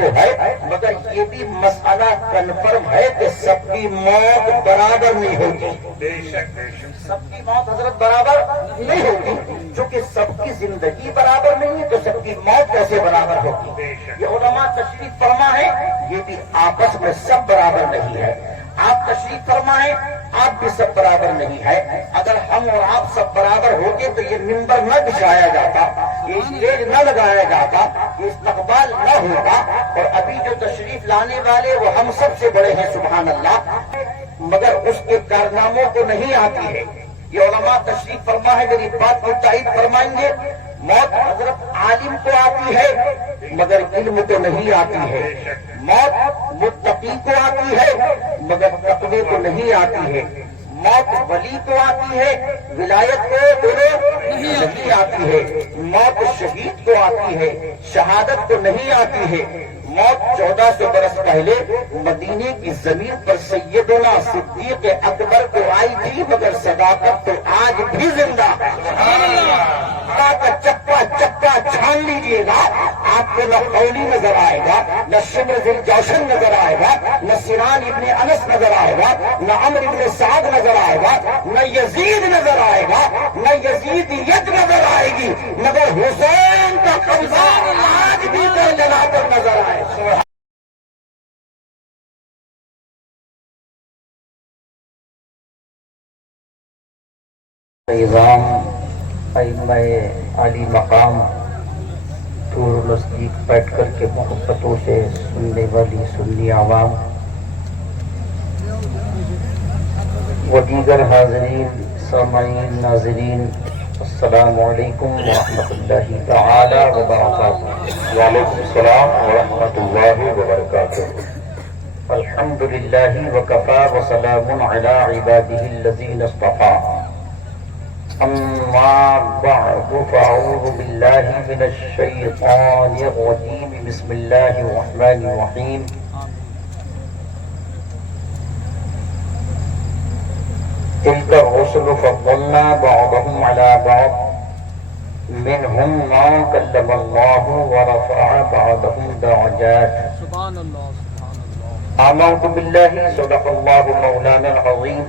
تو ہے، مگر یہ بھی مسئلہ کنفرم ہے کہ سب کی موت برابر نہیں ہوتی. سب کی موت حضرت برابر نہیں ہوتی. چونکہ سب کی زندگی برابر نہیں ہے تو سب کی موت کیسے برابر ہوگی؟ یہ علماء تشریف فرما ہے، یہ بھی آپس میں سب برابر نہیں ہے. آپ تشریف فرمائیں، آپ بھی سب برابر نہیں ہے. اگر ہم اور آپ سب برابر ہوتے تو یہ منبر نہ بچھایا جاتا، یہ اسٹیج نہ لگایا جاتا، یہ استقبال نہ ہوتا. اور ابھی جو تشریف لانے والے وہ ہم سب سے بڑے ہیں سبحان اللہ، مگر اس کے کارناموں کو نہیں آتی ہے. یہ علماء تشریف فرما ہے، میری بات کو تائید فرمائیں گے. موت حضرت عالم کو آتی ہے مگر علم کو نہیں آتی ہے. موت متقی کو آتی ہے مگر تقوی کو نہیں آتی ہے. موت ولی کو آتی ہے، ولایت کو نہیں آتی ہے. موت شہید کو آتی ہے، شہادت کو نہیں آتی ہے. موت 1400 برس پہلے مدینے کی زمین پر سیدنا صدیق اکبر کو آئی تھی، مگر صداقت تو آج بھی زندہ ہے. کا چپا چپا چھان لیجیے گا، آپ کو نہ قولی نظر آئے گا، نہ شمر ذی جوشن نظر آئے گا، نہ سنان ابن انس نظر آئے گا، نہ عمرو ابن سعد نظر آئے گا، نہ یزید نظر آئے گا، نہ یزیدیت نظر آئے گی، مگر حسین کا قبضہ آج بھی جلا کر نظر آئے. ائمہ عالی مقام دور و نزدیک بیٹھ کر کے محبتوں سے سننے والی سنی عوام و دیگر حاضرین سامعین ناظرین، السلام علیکم ورحمۃ اللہ تعالی وبرکاتہ. وعلیکم السلام ورحمۃ اللہ وبرکاتہ. الحمد للہ وکفی وسلام علی عبادہ الذین اصطفی. اما بعد فاعوذ باللہ من الشیطان الرجیم. بسم اللہ الرحمن الرحیم. تلک الرسل فضلنا بعضهم على بعض منهم من کلم اللہ ورفع بعضهم درجات. سبحان اللہ سبحان اللہ. آمنت باللہ صدق اللہ مولانا العظیم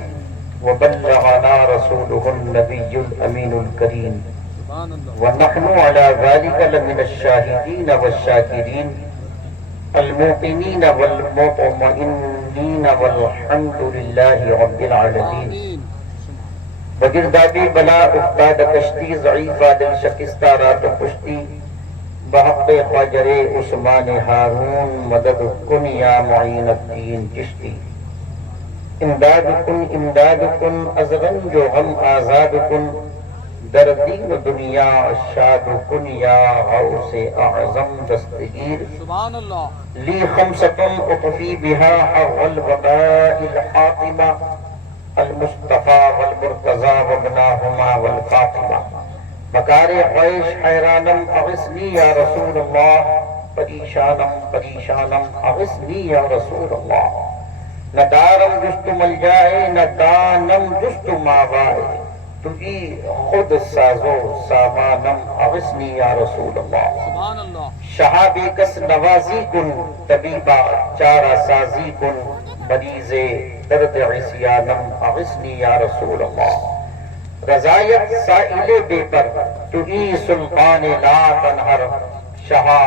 وبلغنا رسوله النبي الأمين الكريم سبحان اللہ. ونحن على ذلك لمن الشاهدين والشاكرين الموقنين والمطمئنين والحمد لله رب العالمين. آمین. بگردابی بلا افتاد کشتی ضعیفہ دل شکستہ رات و پشتی بحق خواجر عثمان ہارون مدد کن یا معین الدین چشتی. امداد کن ازغن جو غم آزاد کن در دین و دنیا شاد کن یا غوث اعظم دستگیر. سبحان اللہ. لی خمسة اطفی بها حر البقاء الحاطمہ المصطفى والمرتضى وابناهما والفاطمہ. مکار قیش حیرانم اغثنی یا رسول اللہ، پریشانم اغثنی یا رسول اللہ. نہ دارم جست مل جائے نہ دانم جست ماوائے، تجھی خود سازو سامانم اغثنی یا رسول اللہ. سبحان اللہ. شہابی کس نوازی کن طبیبہ چارہ سازی کن مریض درد عصیانم اغثنی یا رسول اللہ. رضایت سائل بے پر تجھی سلطان لا تنہر، شہا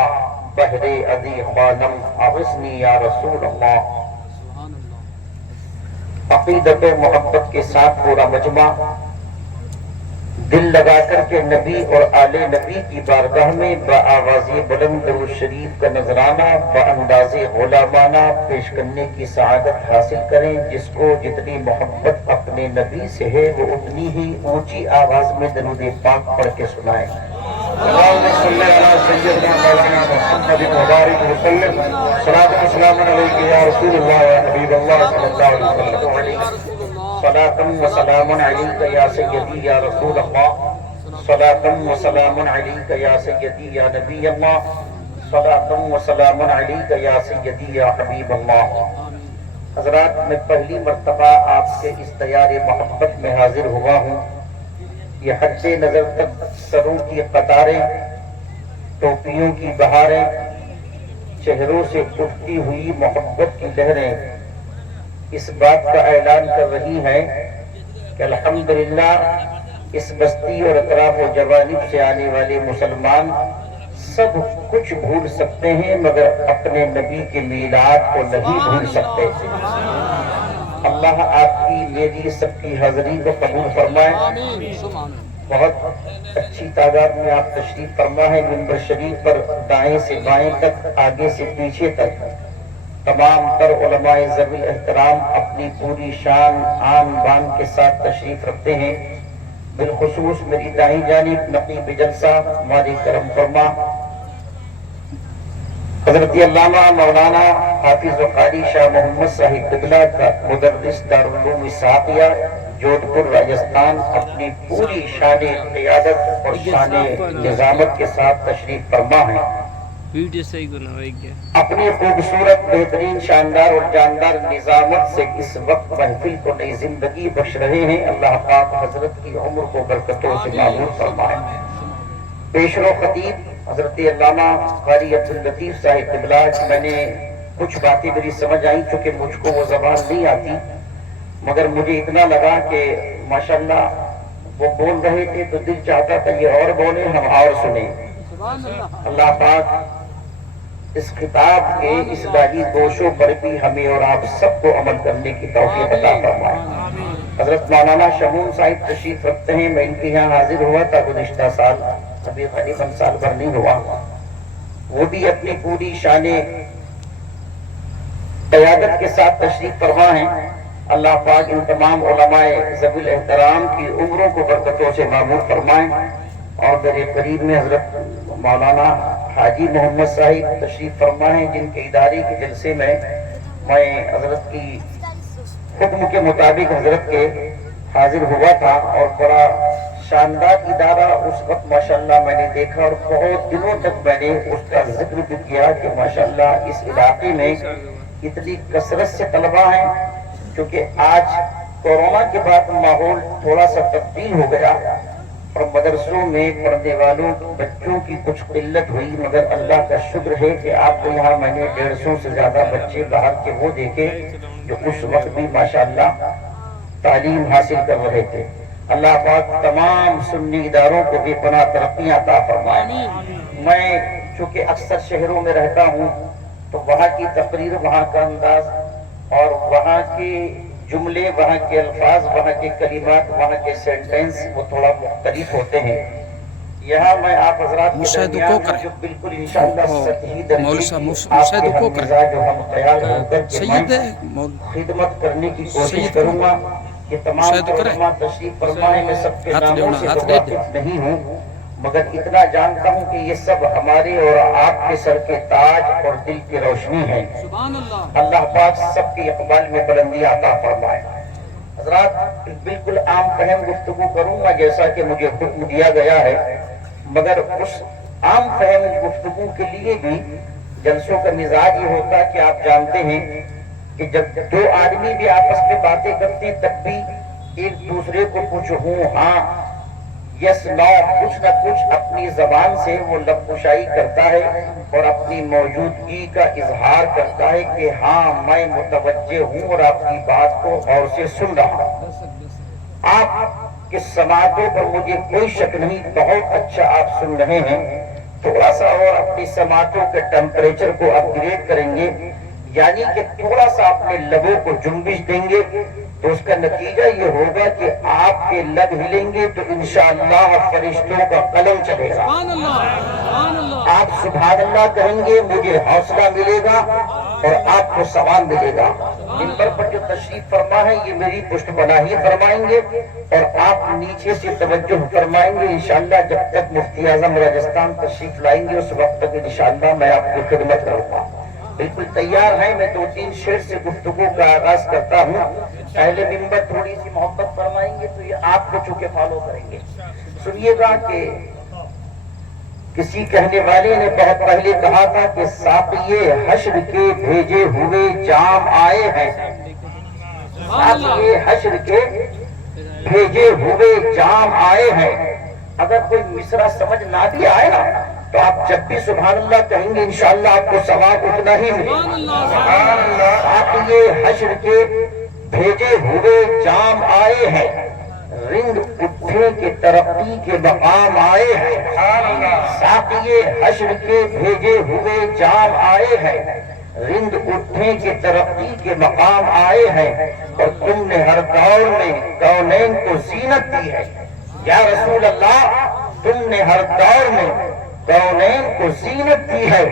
بحر عذی خوانم اغثنی یا رسول اللہ. سبحان اللہ. عقیدت و محبت کے ساتھ پورا مجمع دل لگا کر کے نبی اور آل نبی کی بارگاہ میں بآواز بلند درود شریف کا نذرانہ بانداز غلامانہ پیش کرنے کی سعادت حاصل کریں. جس کو جتنی محبت اپنے نبی سے ہے وہ اتنی ہی اونچی آواز میں درود پاک پڑھ کے سنائیں. اللهم صل على سيدنا مولانا محمد وبارك وسلم. صلاة وسلام عليك يا رسول الله يا حبيب الله صلى الله عليه وسلم. صلاة وسلام علیک یا سیدی یا رسول اللہ، صلاة وسلام علیک یا سیدی یا نبی اللہ، صلاة وسلام علیک یا سیدی یا حبیب اللہ. حضرات، میں پہلی مرتبہ آپ کے اس تیار محبت میں حاضر ہوا ہوں. یہ حد نظر تک سروں کی قطاریں، ٹوپیوں کی بہاریں، چہروں سے اٹھتی ہوئی محبت کی لہریں اس بات کا اعلان کر رہی ہیں کہ الحمدللہ اس بستی اور اطراف و جوانب سے آنے والے مسلمان سب کچھ بھول سکتے ہیں مگر اپنے نبی کے میلاد کو نہیں بھول سکتے. اللہ آپ کی میری سب کی حاضری کو قبول فرمائے. آمین ثم آمین. بہت اچھی تعداد میں آپ تشریف فرما ہے. منبر شریف پر دائیں سے بائیں تک، آگے سے پیچھے تک تمام تر علماء ذوی الاحترام اپنی پوری شان آن بان کے ساتھ تشریف رکھتے ہیں. بالخصوص میری دائیں جانب نقیب جلسہ ماری کرم فرما حضرت علامہ مولانا حافظ و قاری شاہ محمد صاحب قبلہ کا مدرس دارالعلوم اسحاقیہ جودھ پور راجستھان اپنی پوری شان قیادت اور شان نظامت کے ساتھ تشریف فرما ہے. ویڈیو صحیح بنائی گیا. اپنی خوبصورت بہترین شاندار اور جاندار نظامت سے اس وقت محفل کو نئی زندگی بخش رہے ہیں. اللہ پاک حضرت کی عمر کو برکتوں سے معمور فرمائے. پیشرو خطیب حضرت علامہ قاری عبداللطیف صاحب قبلہ، میں نے کچھ باتیں میری سمجھ آئیں چونکہ مجھ کو وہ زبان نہیں آتی، مگر مجھے اتنا لگا کہ ماشاءاللہ وہ بول رہے تھے تو دل چاہتا تھا یہ اور بولیں، ہم اور سنیں. اللہ پاک اس خطاب کے اس داغی گوشوں پر بھی ہمیں اور آپ سب کو عمل کرنے کی توفیق عطا فرمائے. حضرت مولانا شمون صاحب تشریف رکھتے ہیں. میں ان کے یہاں حاضر ہوا تھا گزشتہ سال، ابھی غالباً سال بھر نہیں ہوا. وہ بھی اپنی پوری شان قیادت کے ساتھ تشریف فرما ہیں. اللہ پاک ان تمام علماء ذوی الاحترام کی عمروں کو برکتوں سے معمور فرمائیں. اور میرے قریب میں حضرت مولانا حاجی محمد صاحب تشریف فرما ہیں، جن کے ادارے کے جلسے میں حضرت کی حکم کے مطابق حضرت کے حاضر ہوا تھا. اور بڑا شاندار ادارہ اس وقت ماشاءاللہ میں نے دیکھا، اور بہت دنوں تک میں نے اس کا ذکر بھی کیا کہ ماشاءاللہ اس علاقے میں اتنی کثرت سے طلبہ ہیں. کیونکہ آج کورونا کے بعد ماحول تھوڑا سا تبدیل ہو گیا اور مدرسوں میں پڑھنے والوں بچوں کی کچھ قلت ہوئی، مگر اللہ کا شکر ہے کہ آپ کو یہاں میں نے 150 سے زیادہ بچے باہر کے وہ دیکھے جو اس وقت بھی ماشاءاللہ تعلیم حاصل کر رہے تھے. اللہ پاک تمام سنی اداروں کو بے پناہ ترقیاں عطا فرمائے. میں چونکہ اکثر شہروں میں رہتا ہوں تو وہاں کی تقریر، وہاں کا انداز اور وہاں کے جملے، وہاں کے الفاظ، وہاں کے کلمات، وہاں کے سینٹنس وہ تھوڑا مختلف ہوتے ہیں. یہاں میں آپ حضرات کے درمیان جو بالکل انشاءاللہ سطحی درجے کی آپ کے ہم مزاج و ہم خیال ہو کر کے میں خدمت کرنے کی کوشش کروں گا. کہ تمام علماء تشریف فرمائے، میں سب کے ناموں سے تو واقف نہیں ہوں، مگر اتنا جانتا ہوں کہ یہ سب ہمارے اور آپ کے سر کے تاج اور دل کی روشنی ہے. اللہ پاک سب کے اقبال میں بلندی عطا فرمائے. حضرات بالکل عام فہم گفتگو کروں گا جیسا کہ مجھے حکم دیا گیا ہے، مگر اس عام فہم گفتگو کے لیے بھی جلسوں کا مزاج یہ ہوتا کہ آپ جانتے ہیں کہ جب دو آدمی بھی آپس میں باتیں کرتے ہیں تب بھی ایک دوسرے کو کچھ ہوں ہاں یس نو کچھ نہ کچھ اپنی زبان سے وہ لب کشائی کرتا ہے اور اپنی موجودگی کا اظہار کرتا ہے کہ ہاں میں متوجہ ہوں اور آپ کی بات کو غور سے سن رہا ہوں. آپ کے سماعتوں پر مجھے کوئی شک نہیں، بہت اچھا آپ سن رہے ہیں. تھوڑا سا اور اپنی سماعتوں کے ٹیمپریچر کو اپ گریڈ کریں گے، یعنی کہ تھوڑا سا اپنے لبوں کو جنبش دیں گے تو اس کا نتیجہ یہ ہوگا کہ آپ کے لب ہلیں گے تو انشاءاللہ فرشتوں کا قلم چلے گا. آپ سبحان اللہ کہیں گے، مجھے حوصلہ ملے گا اور آپ کو ثواب ملے گا. منبر پر جو تشریف فرما ہے یہ میری پشت پناہی فرمائیں گے اور آپ نیچے سے توجہ فرمائیں گے. انشاءاللہ جب تک مفتی اعظم راجستھان تشریف لائیں گے اس وقت تک انشاءاللہ میں آپ کی خدمت کروں گا. بالکل تیار ہیں. میں 2-3 شعر سے گفتگو کا آغاز کرتا ہوں. اہل منبر تھوڑی سی محبت فرمائیں گے تو یہ آپ کو چونکہ فالو کریں گے. سنیے گا کہ کسی کہنے والے نے بہت پہلے کہا تھا کہ ساقیے حشر کے بھیجے ہوئے جام آئے ہیں. ساقیے حشر کے بھیجے ہوئے جام آئے ہیں. اگر کوئی مصرع سمجھ نہ بھی آئے نا تو آپ جب بھی سبحان اللہ کہیں گے انشاءاللہ آپ کو ثواب اتنا ہی ملے. آپ یہ حشر کے بھیجے ہوئے جام آئے ہیں, رنگ اٹھے کے ترقی کے مقام آئے ہیں. ساقیے حشر کے بھیجے ہوئے جام آئے ہیں, رند اٹھنے کے ترقی کے مقام آئے ہیں, اور تم نے ہر دور میں کونین کو زینت دی ہے. یا رسول اللہ تم نے ہر دور میں کونین کو زینت دی ہے,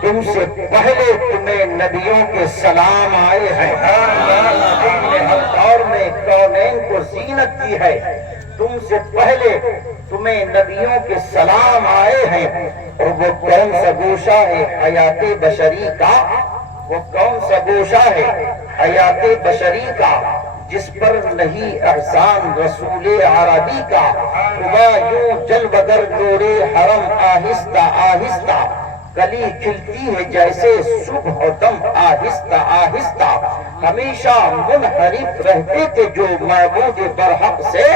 تم سے پہلے تمہیں نبیوں کے سلام آئے ہیں. تم نے ہر دور میں کونین کو زینت دی ہے, تم سے پہلے تمہیں نبیوں کے سلام آئے ہیں. اور وہ کون سا گوشہ ہے حیات بشری کا, وہ کون سا گوشہ ہے حیات بشری کا, جس پر نہیں احسان رسول عربی کا. خدا یوں جل بگر نور حرم آہستہ آہستہ, کلی کھلتی ہے جیسے صبح دم آہستہ آہستہ. ہمیشہ منحرف رہتے تھے جو معبود برحق سے,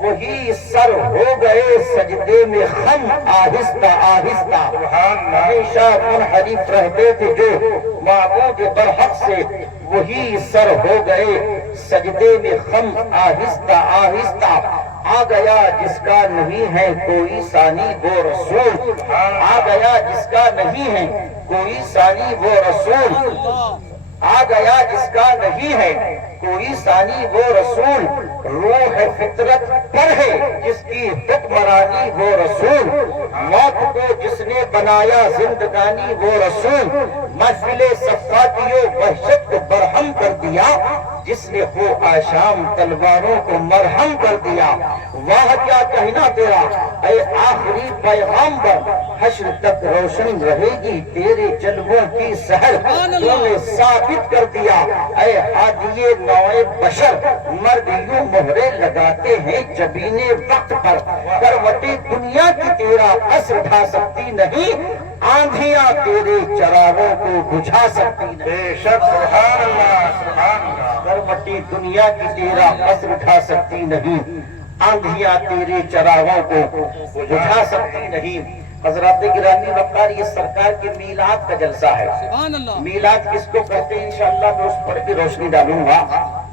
وہی سر ہو گئے سجدے میں خم آہستہ آہستہ. ہمیشہ منحرف رہتے تھے جو معبود برحق سے, وہی سر ہو گئے سجدے میں خم آہستہ آہستہ. آ گیا جس کا نہیں ہے کوئی ثانی وہ رسول, آ گیا جس کا نہیں ہے کوئی ثانی وہ رسول, آ گیا جس کا نہیں ہے کوئی ثانی وہ رسول. روح فطرت پر ہے جس کی حکمرانی وہ رسول, موت کو جس نے بنایا زندگانی وہ رسول. محفل صفاتیوں وحشت کو برہم کر دیا, جس نے ہو آشام تلواروں کو مرہم کر دیا. واہ کیا کہنا تیرا اے آخری پیغامبر, حشر تک روشن رہے گی تیرے جلووں کی سحر. تو نے ثابت کر دیا اے ہادی نوع بشر, مرد یوں مہرے لگاتے ہیں جبین وقت پر. کروٹیں دنیا کی تیرا اثر ڈھا سکتی نہیں, آندھیاں تیرے چراغوں کو بجھا سکتی نہیں. بے شک سبحان اللہ سبحان اللہ. کروٹیں دنیا کی تیرا اثر ڈھا سکتی نہیں, آندھیاں تیرے چراغوں کو بجھا سکتی نہیں. حضرات گرامی وقار, یہ سرکار کے میلاد کا جلسہ ہے. میلاد کس کو کہتے ہیں انشاءاللہ میں اس پر بھی روشنی ڈالوں گا,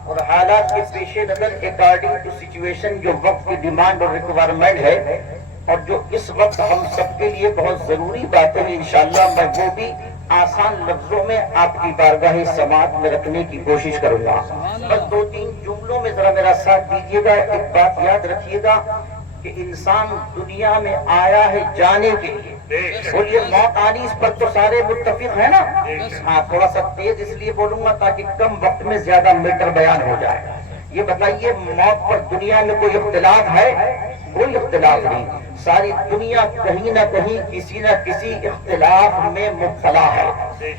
اور حالات کے پیش نظر اکارڈنگ ٹو سچویشن جو وقت کی ڈیمانڈ اور ریکوائرمنٹ ہے, اور جو اس وقت ہم سب کے لیے بہت ضروری باتیں ہیں, انشاءاللہ میں وہ بھی آسان لفظوں میں آپ کی بارگاہ سماعت میں رکھنے کی کوشش کروں گا. بس 2-3 جملوں میں ذرا میرا ساتھ دیجیے گا. ایک بات یاد رکھیے گا کہ انسان دنیا میں آیا ہے جانے کے لیے. بولیے موت آنی, اس پر تو سارے متفق ہیں نا. ہاں تھوڑا سا تیز اس لیے بولوں گا تاکہ کم وقت میں زیادہ میٹر بیان ہو جائے. یہ بتائیے موت پر دنیا میں کوئی اختلاف ہے؟ کوئی اختلاف نہیں. ساری دنیا کہیں نہ کہیں کسی نہ کسی اختلاف میں مبتلا ہے,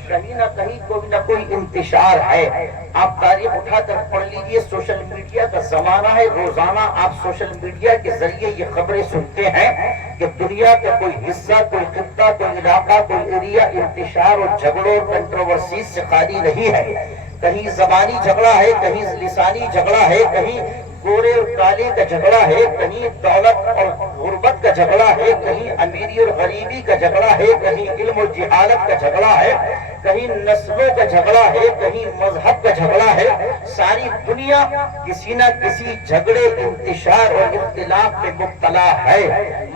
کہیں نہ کہیں کوئی نہ کوئی انتشار ہے. آپ تاریخ اٹھا کر پڑھ لیجئے, سوشل میڈیا کا زمانہ ہے. روزانہ آپ سوشل میڈیا کے ذریعے یہ خبریں سنتے ہیں کہ دنیا کا کوئی حصہ, کوئی خطہ, کوئی علاقہ, کوئی ایریا انتشار اور جھگڑوں اور کنٹروورسیز سے خالی نہیں ہے. کہیں زبانی جھگڑا ہے, کہیں لسانی جھگڑا ہے, کہیں گورے اور کالے کا جھگڑا ہے, کہیں دولت اور غربت کا جھگڑا ہے, کہیں امیری اور غریبی کا جھگڑا ہے, کہیں علم اور جہالت کا جھگڑا ہے, کہیں نسلوں کا جھگڑا ہے, کہیں مذہب کا جھگڑا ہے. ساری دنیا کسی نہ کسی جھگڑے, انتشار اور اختلاف میں مبتلا ہے.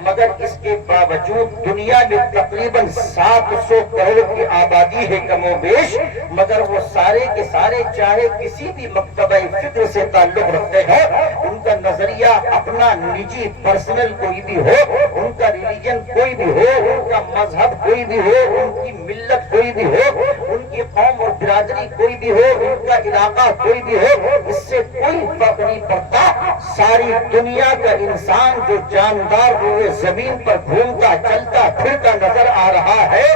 مگر اس کے باوجود دنیا میں تقریباً 700 کروڑ کی آبادی ہے کم و بیش, مگر وہ سارے کے سارے چاہے کسی بھی مکتبہ فکر سے تعلق رکھتے ہیں, ان کا نظریہ اپنا نجی پرسنل کوئی بھی ہو, ان کا ریلیجن کوئی بھی ہو, ان کا مذہب کوئی بھی ہو, ان کی ملت کوئی بھی ہو, ان کی قوم اور برادری کوئی بھی ہو, ان کا علاقہ کوئی بھی ہو, اس سے کوئی فرق نہیں پڑتا. ساری دنیا کا انسان جو جاندار ہوئے زمین پر گھومتا چلتا پھرتا نظر آ رہا ہے,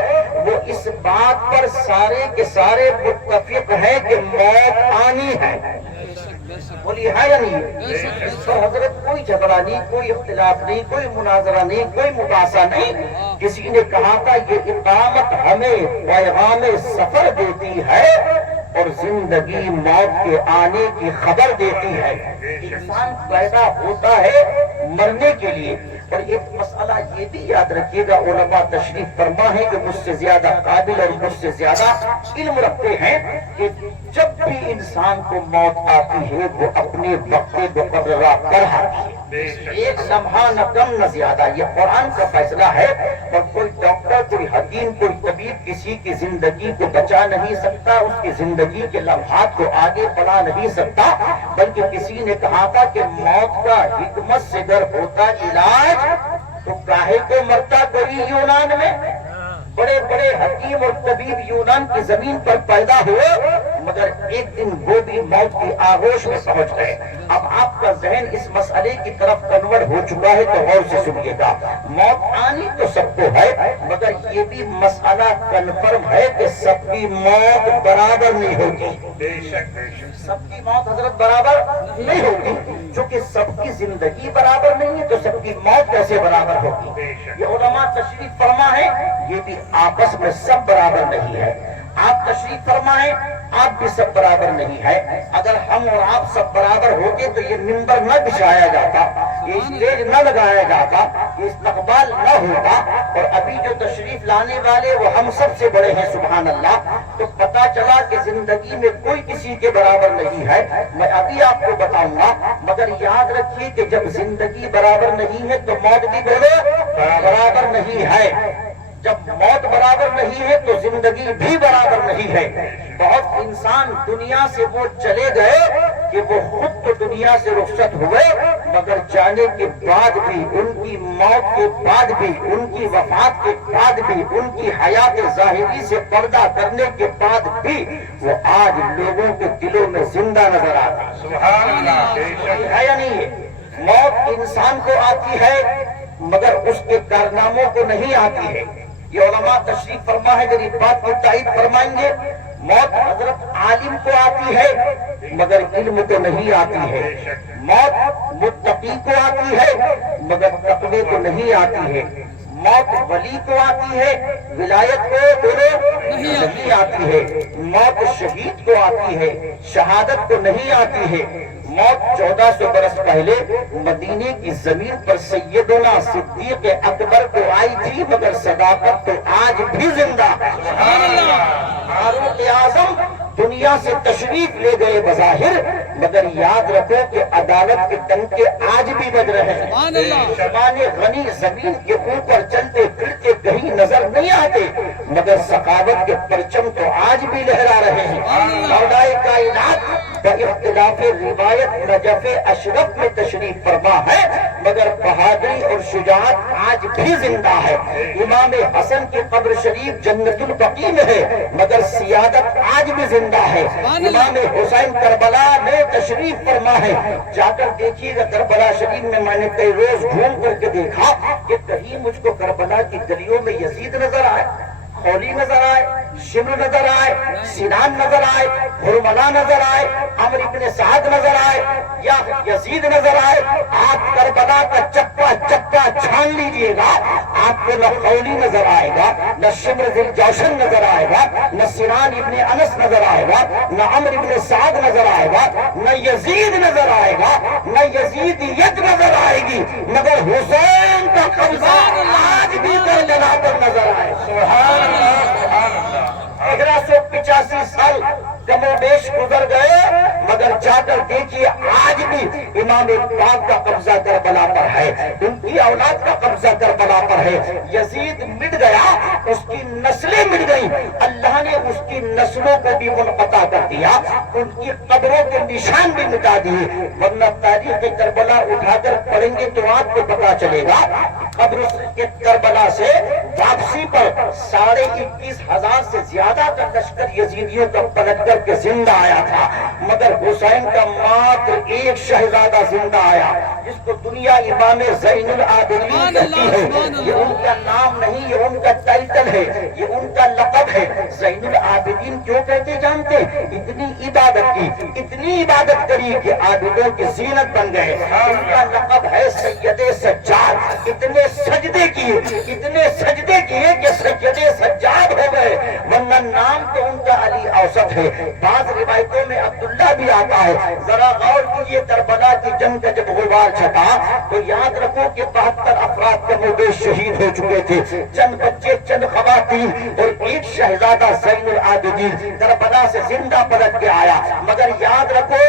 وہ اس بات پر سارے کے سارے متفق ہیں کہ موت آنی ہے. بولی ہے یا نہیں؟ اس پر حضرت کوئی جھگڑا نہیں, کوئی اختلاف نہیں, کوئی مناظرہ نہیں, کوئی مباحثہ نہیں. کسی نے کہا تھا یہ اقامت ہمیں پیغام سفر دیتی ہے اور زندگی موت کے آنے کی خبر دیتی ہے. انسان پیدا ہوتا ہے مرنے کے لیے, اور ایک مسئلہ یہ بھی یاد رکھیے گا، علماء تشریف فرما ہے کہ مجھ سے زیادہ قابل اور مجھ سے زیادہ علم رکھتے ہیں کہ جب بھی انسان کو موت آتی ہے وہ اپنے وقت مقررہ پر آتی ہے، ایک لمحہ نہ کم نہ زیادہ، یہ قرآن کا فیصلہ ہے۔ اور کوئی ڈاکٹر، کوئی حکیم، کوئی طبیب کسی کی زندگی کو بچا نہیں سکتا، اس کی زندگی کے لمحات کو آگے بڑھا نہیں سکتا، بلکہ کسی نے کہا تھا کہ موت کا حکمت سے گر ہوتا علاج تو کاہے کو مرتا کوئی یونان میں۔ بڑے بڑے حکیم اور طبیب یونان کی زمین پر پیدا ہوئے، مگر ایک دن وہ بھی موت کی آغوش میں پہنچ گئے۔ اب آپ کا ذہن اس مسئلے کی طرف کنورٹ ہو چکا ہے تو غور سے سنیے گا، موت آنی تو سب کو ہے، مگر یہ بھی مسئلہ کنفرم ہے کہ سب کی موت برابر نہیں ہوگی۔ سب کی موت حضرت برابر نہیں ہوگی، چونکہ سب کی زندگی برابر نہیں ہے تو سب کی موت کیسے برابر ہوگی؟ یہ علماء تشریف فرما ہے، یہ بھی آپس میں سب برابر نہیں ہے۔ آپ تشریف فرمائیں، آپ بھی سب برابر نہیں ہے۔ اگر ہم اور آپ سب برابر ہوتے تو یہ منبر نہ بچھایا جاتا، یہ اسٹیج نہ لگایا جاتا، یہ استقبال نہ ہوتا، اور ابھی جو تشریف لانے والے وہ ہم سب سے بڑے ہیں، سبحان اللہ۔ تو پتا چلا کہ زندگی میں کوئی کسی کے برابر نہیں ہے۔ میں ابھی آپ کو بتاؤں گا، مگر یاد رکھیے کہ جب زندگی برابر نہیں ہے تو موت بھی برابر نہیں ہے۔ جب موت برابر نہیں ہے تو زندگی بھی برابر نہیں ہے۔ بہت انسان دنیا سے وہ چلے گئے کہ وہ خود تو دنیا سے رخصت ہوئے، مگر جانے کے بعد بھی، ان کی موت کے بعد بھی، ان کی وفات کے بعد بھی، ان کی حیات ظاہری سے پردہ کرنے کے بعد بھی وہ آج لوگوں کے دلوں میں زندہ نظر آتا ہے۔ سبحان اللہ، ہے یا نہیں ہے؟ موت انسان کو آتی ہے مگر اس کے کارناموں کو نہیں آتی ہے۔ یہ علماء تشریف فرما ہے، میری بات کی تائید فرمائیں گے، موت حضرت عالم کو آتی ہے مگر علم کو نہیں آتی ہے، موت متقی کو آتی ہے مگر تقوی کو نہیں آتی ہے، موت ولی کو آتی ہے، ولایت کو نہیں آتی ہے، موت شہید کو آتی ہے، شہادت کو نہیں آتی ہے۔ موت 1400 برس پہلے مدینے کی زمین پر سیدنا صدیق اکبر کو آئی تھی، مگر صداقت تو آج بھی زندہ ہے۔ فاروق اعظم دنیا سے تشریف لے گئے بظاہر، مگر یاد رکھو کہ عدالت کے ٹنکے آج بھی بج رہے ہیں۔ زمان غنی زمین کے اوپر چلتے پھرتے کہیں نظر نہیں آتے، مگر سخاوت کے پرچم تو آج بھی لہرا رہے ہیں۔ مولا کائنات باختلاف روایت نجف اشرف میں تشریف فرما ہے، مگر بہادری اور شجاعت آج بھی زندہ ہے۔ امام حسن کی قبر شریف جنت البقیع میں ہے، مگر سیادت آج بھی زندہ ہے۔ امام حسین کربلا میں تشریف فرما ہے، جا کر دیکھیے گا کربلا شریف میں میں نے کئی روز گھوم کر کے دیکھا کہ کہیں مجھ کو کربلا کی گلیوں میں یزید نظر آئے، خولی نظر آئے، شمر نظر آئے، سنان نظر آئے، ہرملا نظر آئے، عمر ابن سعد نظر آئے، یا یزید نظر آئے۔ آپ کربلا کا چپا چپا چھان لیجئے گا، آپ کو نہ خولی نظر آئے گا، نہ شمر ذی الجوشن نظر آئے گا، نہ سنان ابن انس نظر آئے گا، نہ عمر ابن سعد نظر آئے گا، نہ یزید نظر آئے گا، نہ یزیدیت نظر آئے گی، مگر حسین کا قبضہ آج بھی کربلا پر نظر آئے۔ سبحان اللہ۔ 1185 سال کم و بیش گزر گئے، مگر جا کر دیکھیے آج بھی امام پاک کا قبضہ کربلا پر ہے، ان کی اولاد کا قبضہ کربلا پر ہے۔ یزید مٹ گیا، اس کی نسلیں مٹ گئیں، اللہ نے اس کی نسلوں کو بھی منقطع کر دیا، ان کی قبروں کے نشان بھی مٹا دیے، ورنہ تاریخ کربلا اٹھا کر پڑھیں گے تو آپ کو پتا چلے گا قبر کے کربلا سے واپسی پر 21,500 سے زیادہ کا لشکر یزیدیوں کا پلٹ کر کے زندہ آیا تھا، مگر حسین کا ماتر ایک شہزادہ زندہ آیا، جس کو دنیا امام زین العابدین کہتی ہے۔ یہ ان کا نام نہیں، یہ ان کا ٹائٹل ہے، یہ ان کا لقب ہے۔ زین العابدین کیوں کہتے جانتے؟ اتنی عبادت کی، اتنی عبادت کری کہ عابدوں کی زینت بن گئے۔ ان کا لقب ہے سید سجاد، اتنے سجدے کیے، اتنے سجدے کیے کہ سید سجاد ہو گئے، ورنہ نام تو ان کا علی اوسط ہے۔ بعض روایتوں میں عبداللہ بھی آتا ہے. ذرا غور کیجیے کربلا کی جنگ کا جب غبار چھٹا تو یاد رکھو کہ 72 افراد کم و بیش شہید ہو چکے تھے. چند بچے، چند خواتین اور ایک شہزادہ زین العابدین کربلا سے زندہ پلٹ کے آیا. مگر یاد رکھو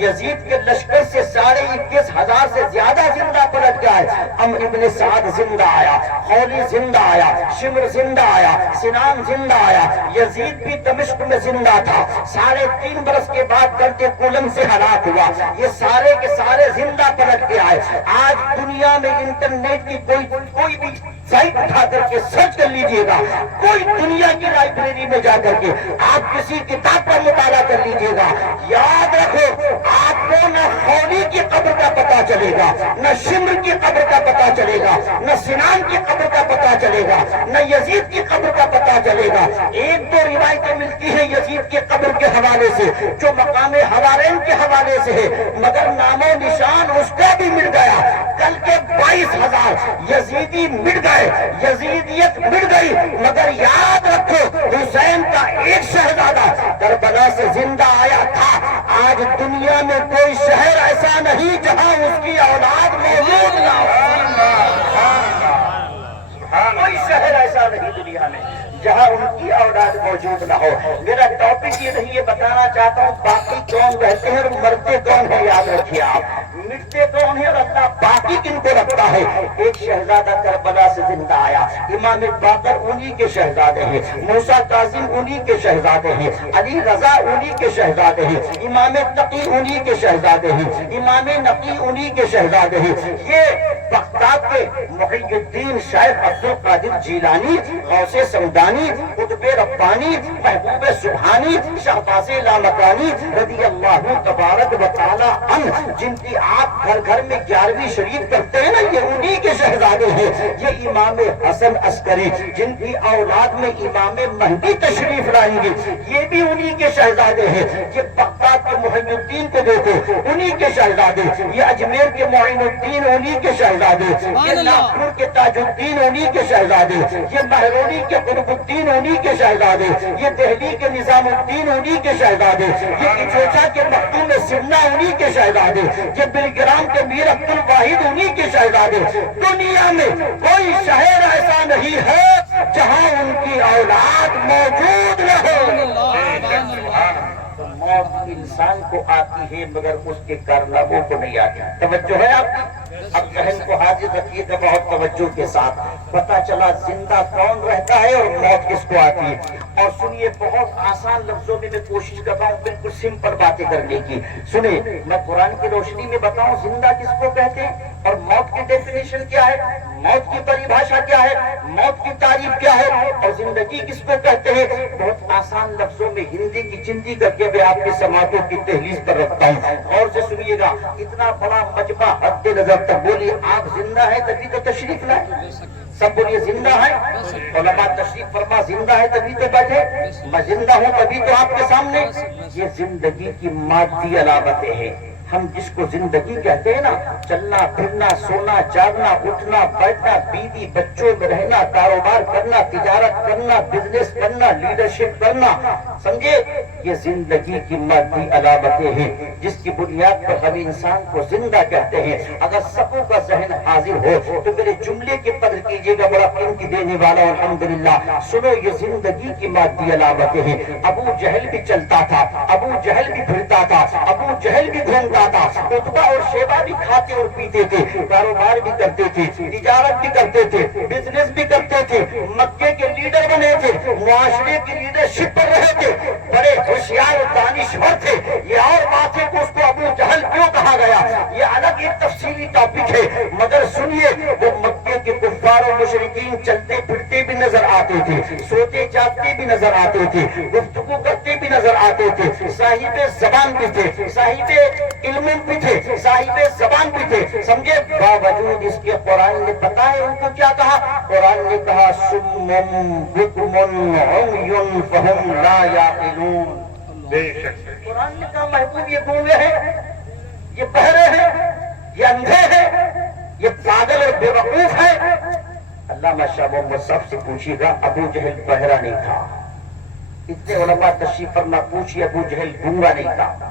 یزید کے لشکر سے 21,500 سے زیادہ زندہ پلٹ کے آئے. عمرو ابن سعد زندہ آیا، خولی زندہ آیا، شمر زندہ آیا، سنان زندہ آیا. یزید بھی دمشق میں زندہ تھا، 3.5 برس کے بعد کرتے کولن سے ہلاک ہوا. یہ سارے کے سارے زندہ پلٹ کے آئے. آج دنیا میں انٹرنیٹ کی کوئی بھی سائٹ اٹھا کر کے سرچ کر لیجئے گا، کوئی دنیا کی لائبریری میں جا کر کے آپ کسی کتاب کا مطالعہ کر لیجئے گا. یاد رکھو آپ کو نہ خولی کی قبر کا پتہ چلے گا، نہ شمر کی قبر کا پتہ چلے گا، نہ سنان کی قبر کا پتہ چلے گا، نہ یزید کی قبر کا پتہ چلے گا. ایک دو روایتیں ملتی ہیں یزید کی قبر کے حوالے سے جو مقام حوارین کے حوالے سے ہے، مگر نام و نشان اس کا بھی مٹ گیا. کل کے 22,000 یزیدی مٹ گئے، یزیدیت مٹ گئی. مگر یاد رکھو حسین کا ایک شہزادہ کربلا سے زندہ آیا تھا. آج دنیا میں کوئی شہر ایسا نہیں جہاں اس کی اولاد موجود نہ ہو. کوئی شہر ایسا نہیں دنیا میں جہاں ان کی اولاد موجود نہ ہو. میرا ٹاپک یہ نہیں، یہ بتانا چاہتا ہوں باقی کون رہتے ہیں اور مرتے کون ہیں. یاد رکھیے آپ مٹتے کون ہیں اور اللہ باقی کن کو رکھتا ہے. ایک شہزادہ کربلا سے زندہ آیا. امام باقر انہی کے شہزادے ہیں، موسیٰ کاظم انہی کے شہزادے ہیں، علی رضا انہی کے شہزادے ہیں، امام تقی انہی کے شہزادے ہیں، امام نقی انہی کے شہزادے ہیں. یہ بغداد کے محی الدین شیخ عبد القادر جیلانی، غوث سمدانی، قطب ربانی، محبوب سبحانی، شہباز لامکانی رضی اللہ تبارک و تعالی عنہ، جن کی آپ گھر گھر میں 11ویں شریف کرتے ہیں نا، یہ انہی کے شہزادے ہیں. یہ امام حسن عسکری جن کی اولاد میں امام مہدی تشریف لائیں گے، یہ بھی انہی کے شہزادے ہیں. یہ بغداد کے محی الدین کو دیکھو، انہی کے شہزادے. یہ اجمیر کے معین الدین انہی کے شہزادے. یہ ناگپور کے تاج الدین انہی کے شہزادے. یہ مہرونی کے قطب الدین انہی کے شہزادے. یہ دہلی کے نظام الدین انہی کے شہزادے. یہ اچوچا کے مختوم سمنا انہی کے شہزادے. یہ بلگرام کے میر عبد الواحد انہی کے شہزادے. دنیا میں کوئی شہر ایسا نہیں ہے جہاں ان کی اولاد موجود نہ ہو. موت انسان کو آتی ہے مگر اس کے کارناموں کو نہیں آتی. توجہ ہے آپ کی؟ اب ذہن کو حاضر رکھیے گا بہت توجہ کے ساتھ. پتا چلا زندہ کون رہتا ہے اور موت کس کو آتی ہے. اور سنیے بہت آسان لفظوں میں کوشش کرتا ہوں بالکل سمپل باتیں کرنے کی. سنیں میں قرآن کی روشنی میں بتاؤں زندہ کس کو کہتے ہیں اور موت کی ڈیفینیشن کیا ہے، موت کی پریبھاشا کیا ہے، موت کی تعریف کیا ہے اور زندگی کس کو کہتے ہیں. بہت آسان لفظوں میں ہندی کی چندی کر کے میں آپ کی سماعتوں کی تحلیل پر رکھتا ہوں. غور سے سنیے گا. اتنا بڑا مجمع حد نظر تک بولیے آپ زندہ ہے تبھی تو تشریف لائے. سب بولیے زندہ ہے. علماء تشریف فرما زندہ ہے تبھی تو بیٹھے. میں زندہ ہوں تبھی تو آپ کے سامنے. یہ زندگی کی مادی علامتیں ہیں. ہم جس کو زندگی کہتے ہیں نا، چلنا پھرنا، سونا جاگنا، اٹھنا بیٹھنا، بیوی بچوں میں رہنا، کاروبار کرنا، تجارت کرنا، بزنس کرنا، لیڈرشپ کرنا، سمجھے، یہ زندگی کی مادی علامتیں ہیں جس کی بنیاد پر ہم انسان کو زندہ کہتے ہیں. اگر سبوں کا ذہن حاضر ہو تو میرے جملے کی قدر کیجیے گا، بڑا قیمتی دینے والا الحمدللہ. سنو یہ زندگی کی مادی علامتیں ہیں. ابو جہل بھی چلتا تھا، ابو جہل بھی پھرتا تھا، ابو جہل بھی گھومتا تھا، عتبہ اور شیبہ بھی کھاتے اور پیتے تھے، کاروبار بھی کرتے تھے، تجارت بھی کرتے تھے، بزنس بھی کرتے تھے، مکے کے لیڈر بنے تھے، معاشرے کی لیڈرشپ پر رہے تھے، بڑے ہوشیار اور دانشور تھے. یہ اور بات ہے کہ اس کو ابو جہل کیوں کہا گیا، یہ الگ ایک تفصیلی ٹاپک ہے. مگر سنیے وہ مکے کے کفار و مشرکین چلتے پھرتے بھی نظر آتے تھے، سوتے جاگتے بھی نظر آتے تھے، گفتگو کرتے بھی نظر آتے تھے، صاحب زبان بھی تھے، صاحب علم بھی تھے، صاحب زبان بھی تھے. سمجھے، باوجود اس کے قرآن نے بتایا ان کو کیا کہا. قرآن نے کہا سم بکم عمی فہم لا یعقلون. قرآن نے کہا محبوب یہ گونگے ہیں، یہ بہرے ہیں، یہ اندھے ہیں، یہ پاگل اور بے وقوف ہیں. علامہ شاہ محمد صاحب سے پوچھیے گا ابو جہل بہرا نہیں تھا. اتنے علماء تشریف فرما پوچھیے ابو جہل گونگا نہیں تھا.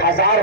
1000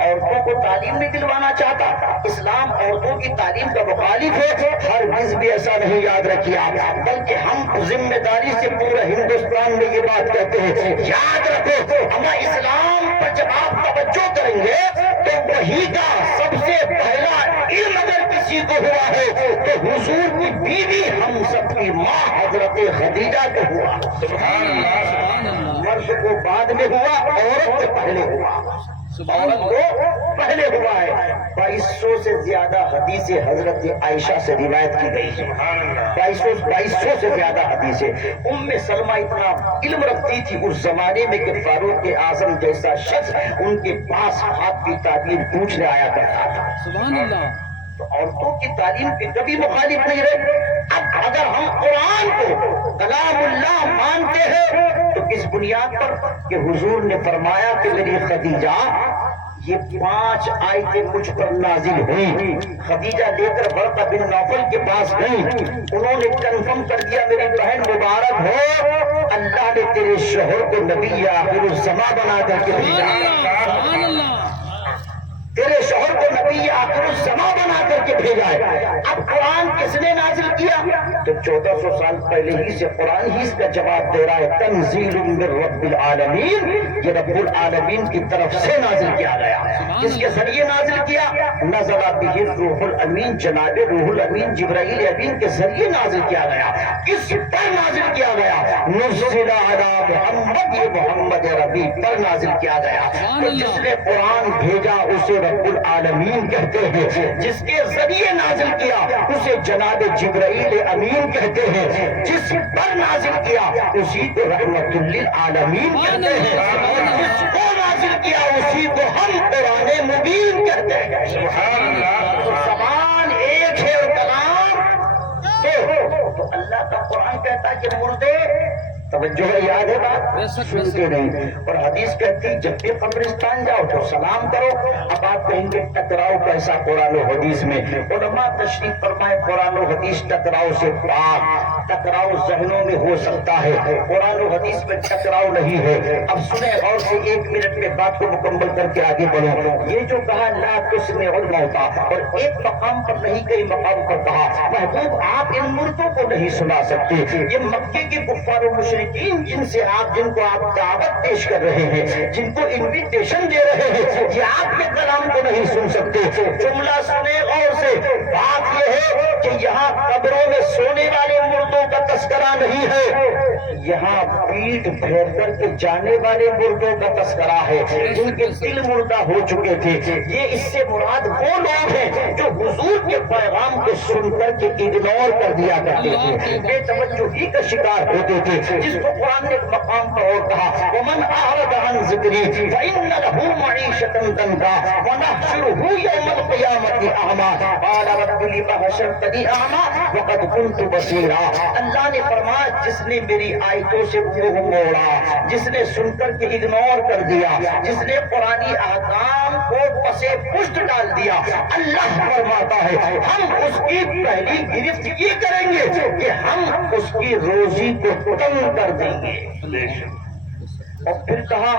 عورتوں کو تعلیم نہیں دلوانا چاہتا، اسلام عورتوں کی تعلیم کا مخالف ہے، ہرگز بھی ایسا نہیں یاد رکھیے آپ، بلکہ ہم ذمہ داری سے پورے ہندوستان میں یہ بات کہتے ہیں، یاد رکھو ہمارا اسلام پر جب آپ توجہ کریں گے تو وہی کا سب سے پہلا علم اگر کسی کو ہوا ہے تو حضور کی بیوی ہم سب کی ماں حضرت خدیجہ کو ہوا، سبحان اللہ سبحان اللہ مرد کو بعد میں ہوا، عورت کو پہلے ہوا، عورت کو پہلے ہوا ہے۔ 2200 سے زیادہ حدیثیں حضرت عائشہ سے روایت کی گئی ہے، 2200 سے زیادہ حدیثیں۔ ام سلمہ اتنا علم رکھتی تھی اس زمانے میں کہ فاروق اعظم جیسا شخص ان کے پاس ہاتھ کی تعلیم پوچھنے آیا کرتا تھا۔ سبحان اللہ تو عورتوں کی تعلیم کے کبھی مخالف نہیں رہے۔ اب اگر ہم قرآن کو کلام اللہ مانتے ہیں تو کس بنیاد پر کہ حضور نے فرمایا کہ میری خدیجہ یہ 5 آیتیں مجھ پر نازل ہوئی۔ خدیجہ لے کر ورقہ بن نوفل کے پاس گئی، انہوں نے کنفرم کر دیا میری بہن مبارک ہو، اللہ نے تیرے شوہر کو نبی آخر الزماں بنا کر کے بھیجا، سبحان اللہ تیرے شوہر کو نبی آخر الزماں بنا کر کے بھیجا ہے۔ اب قرآن کس نے نازل کیا؟ تو 1400 سال پہلے ہی سے قرآن ہی اس کا جواب دے رہا ہے، تنزیل من رب العالمین، یہ رب العالمین کی طرف سے نازل کیا گیا۔ کس کے ذریعے نازل کیا؟ نزل بہ الروح الامین، جناب روح الامین جبرائیل امین کے ذریعے نازل کیا گیا۔ کس پر نازل کیا گیا؟ نزل علی محمد، یہ محمد ربی پر نازل کیا گیا۔ تو جس نے قرآن بھیجا اسے رب العالمین کہتے ہیں، جس کے ذریعے نازل کیا اسے جناب جبرائیل امین کہتے ہیں، جس پر نازل کیا اسی کو رحمت للعالمین کہتے ہیں، اور جس کو نازل کیا اسی کو ہم قرآن مبین کہتے ہیں۔ سبحان اللہ، تو زبان ایک ہے اور کلام دو۔ تو اللہ کا قرآن کہتا ہے کہ مردے توجہ ہے، یاد ہے بات، سنتے نہیں، اور حدیث کہتی جب بھی قبرستان جاؤ تو سلام کرو۔ اب آپ کہیں گے ٹکراؤ کیسا قرآن و حدیث میں؟ علماء تشریف فرمائے قرآن و حدیث ٹکراؤ سے پاک، ٹکراؤ ذہنوں میں ہو سکتا ہے، قرآن و حدیث میں ٹکراؤ نہیں ہے۔ اب سنیں اور سے 1 منٹ میں بات کو مکمل کر کے آگے بڑھو۔ یہ جو کہا لا تسمع الموتى، اور ایک مقام پر نہیں کئی مقام پر کہا محبوب آپ ان مردوں کو نہیں سنا سکتے، یہ مکے کے کفار و مشرکین جن کو آپ دعوت پیش کر رہے ہیں، جن کو انویٹیشن دے رہے ہیں، یہ آپ کے کلام کو نہیں سن سکتے۔ جملہ سنے غور سے، بات یہ ہے کہ یہاں قبروں میں سونے والے مردوں کا تذکرہ نہیں ہے، یہاں پیٹ پھیر کر کے جانے والے مردوں کا تذکرہ ہے، جن کے دل مردہ ہو چکے تھے۔ یہ اس سے مراد وہ لوگ ہیں جو حضور کے پیغام کو سن کر کے اگنور کر دیا کرتے تھے، بے توجہی کا شکار ہوتے تھے، جس کو قرآن نے ایک مقام پر اور کہا وَمَنْ أَعْرَضَ عَنْ ذِكْرِي فَإِنَّ لَهُ مَعِيشَةً ضَنكًا وَنَحْشُرُهُ يَوْمَ الْقِيَامَةِ أَعْمَىٰ قَالَ رَبِّ لِمَ حَشَرْتَنِي أَعْمَىٰ وَقَدْ كُنتُ بَصِيرًا۔ اللہ نے فرمایا جس نے میری آیتوں سے منہ موڑا، جس نے سن کر کے اگنور کر دیا، جس نے قرآنی احکام کو پسے پشت ڈال دیا، اللہ فرماتا ہے ہم اس کی پہلی گرفت یہ کریں گے کہ ہم اس کی روزی کو تنگ کر دیں گے۔ اور پھر کہا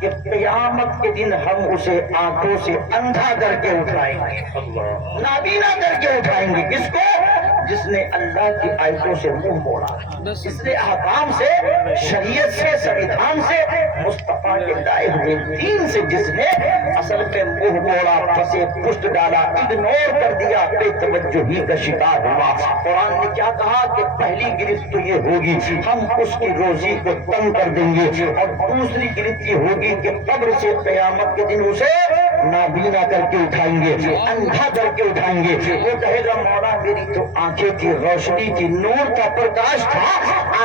کہ قیامت کے دن ہم اسے آنکھوں سے اندھا کر کے اٹھائیں گے، نابینا کر کے اٹھائیں گے۔ کس کو؟ جس نے اللہ کی آیتوں سے منہ موڑا، جس نے احکام سے، شریعت سے، سنویدھان سے، مصطفیٰ کے لائے ہوئے دین سے جس نے اصل میں منہ موڑا، پسے پشت ڈالا، اگنور کر دیا، بے توجہی کا شکار ہوا۔ قرآن نے کیا کہا کہ پہلی گرفت تو یہ ہوگی ہم اس کی روزی کو تنگ کر دیں گے، اور دوسری گرفت یہ ہوگی کہ قبر سے قیامت کے دن اسے نابینا کر کے اٹھائیں گے، اندھا کر کے اٹھائیں گے۔ وہ کہے گا مولا میری تو آنکھیں تھی، روشنی تھی، نور کا پرکاش تھا،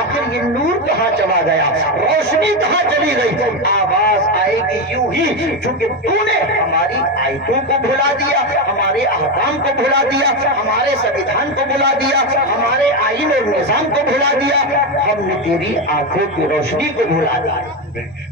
آخر یہ نور کہاں چلا گیا، روشنی کہاں چلی گئی؟ آواز آئے گی یوں ہی چونکہ تو نے ہماری آیتوں کو بھلا دیا، ہمارے احکام کو بھلا دیا، ہمارے سنویدھان کو بھلا دیا، ہمارے آئین اور نظام کو بھلا دیا، ہم نے تیری آنکھوں کی روشنی کو بھلا دیا۔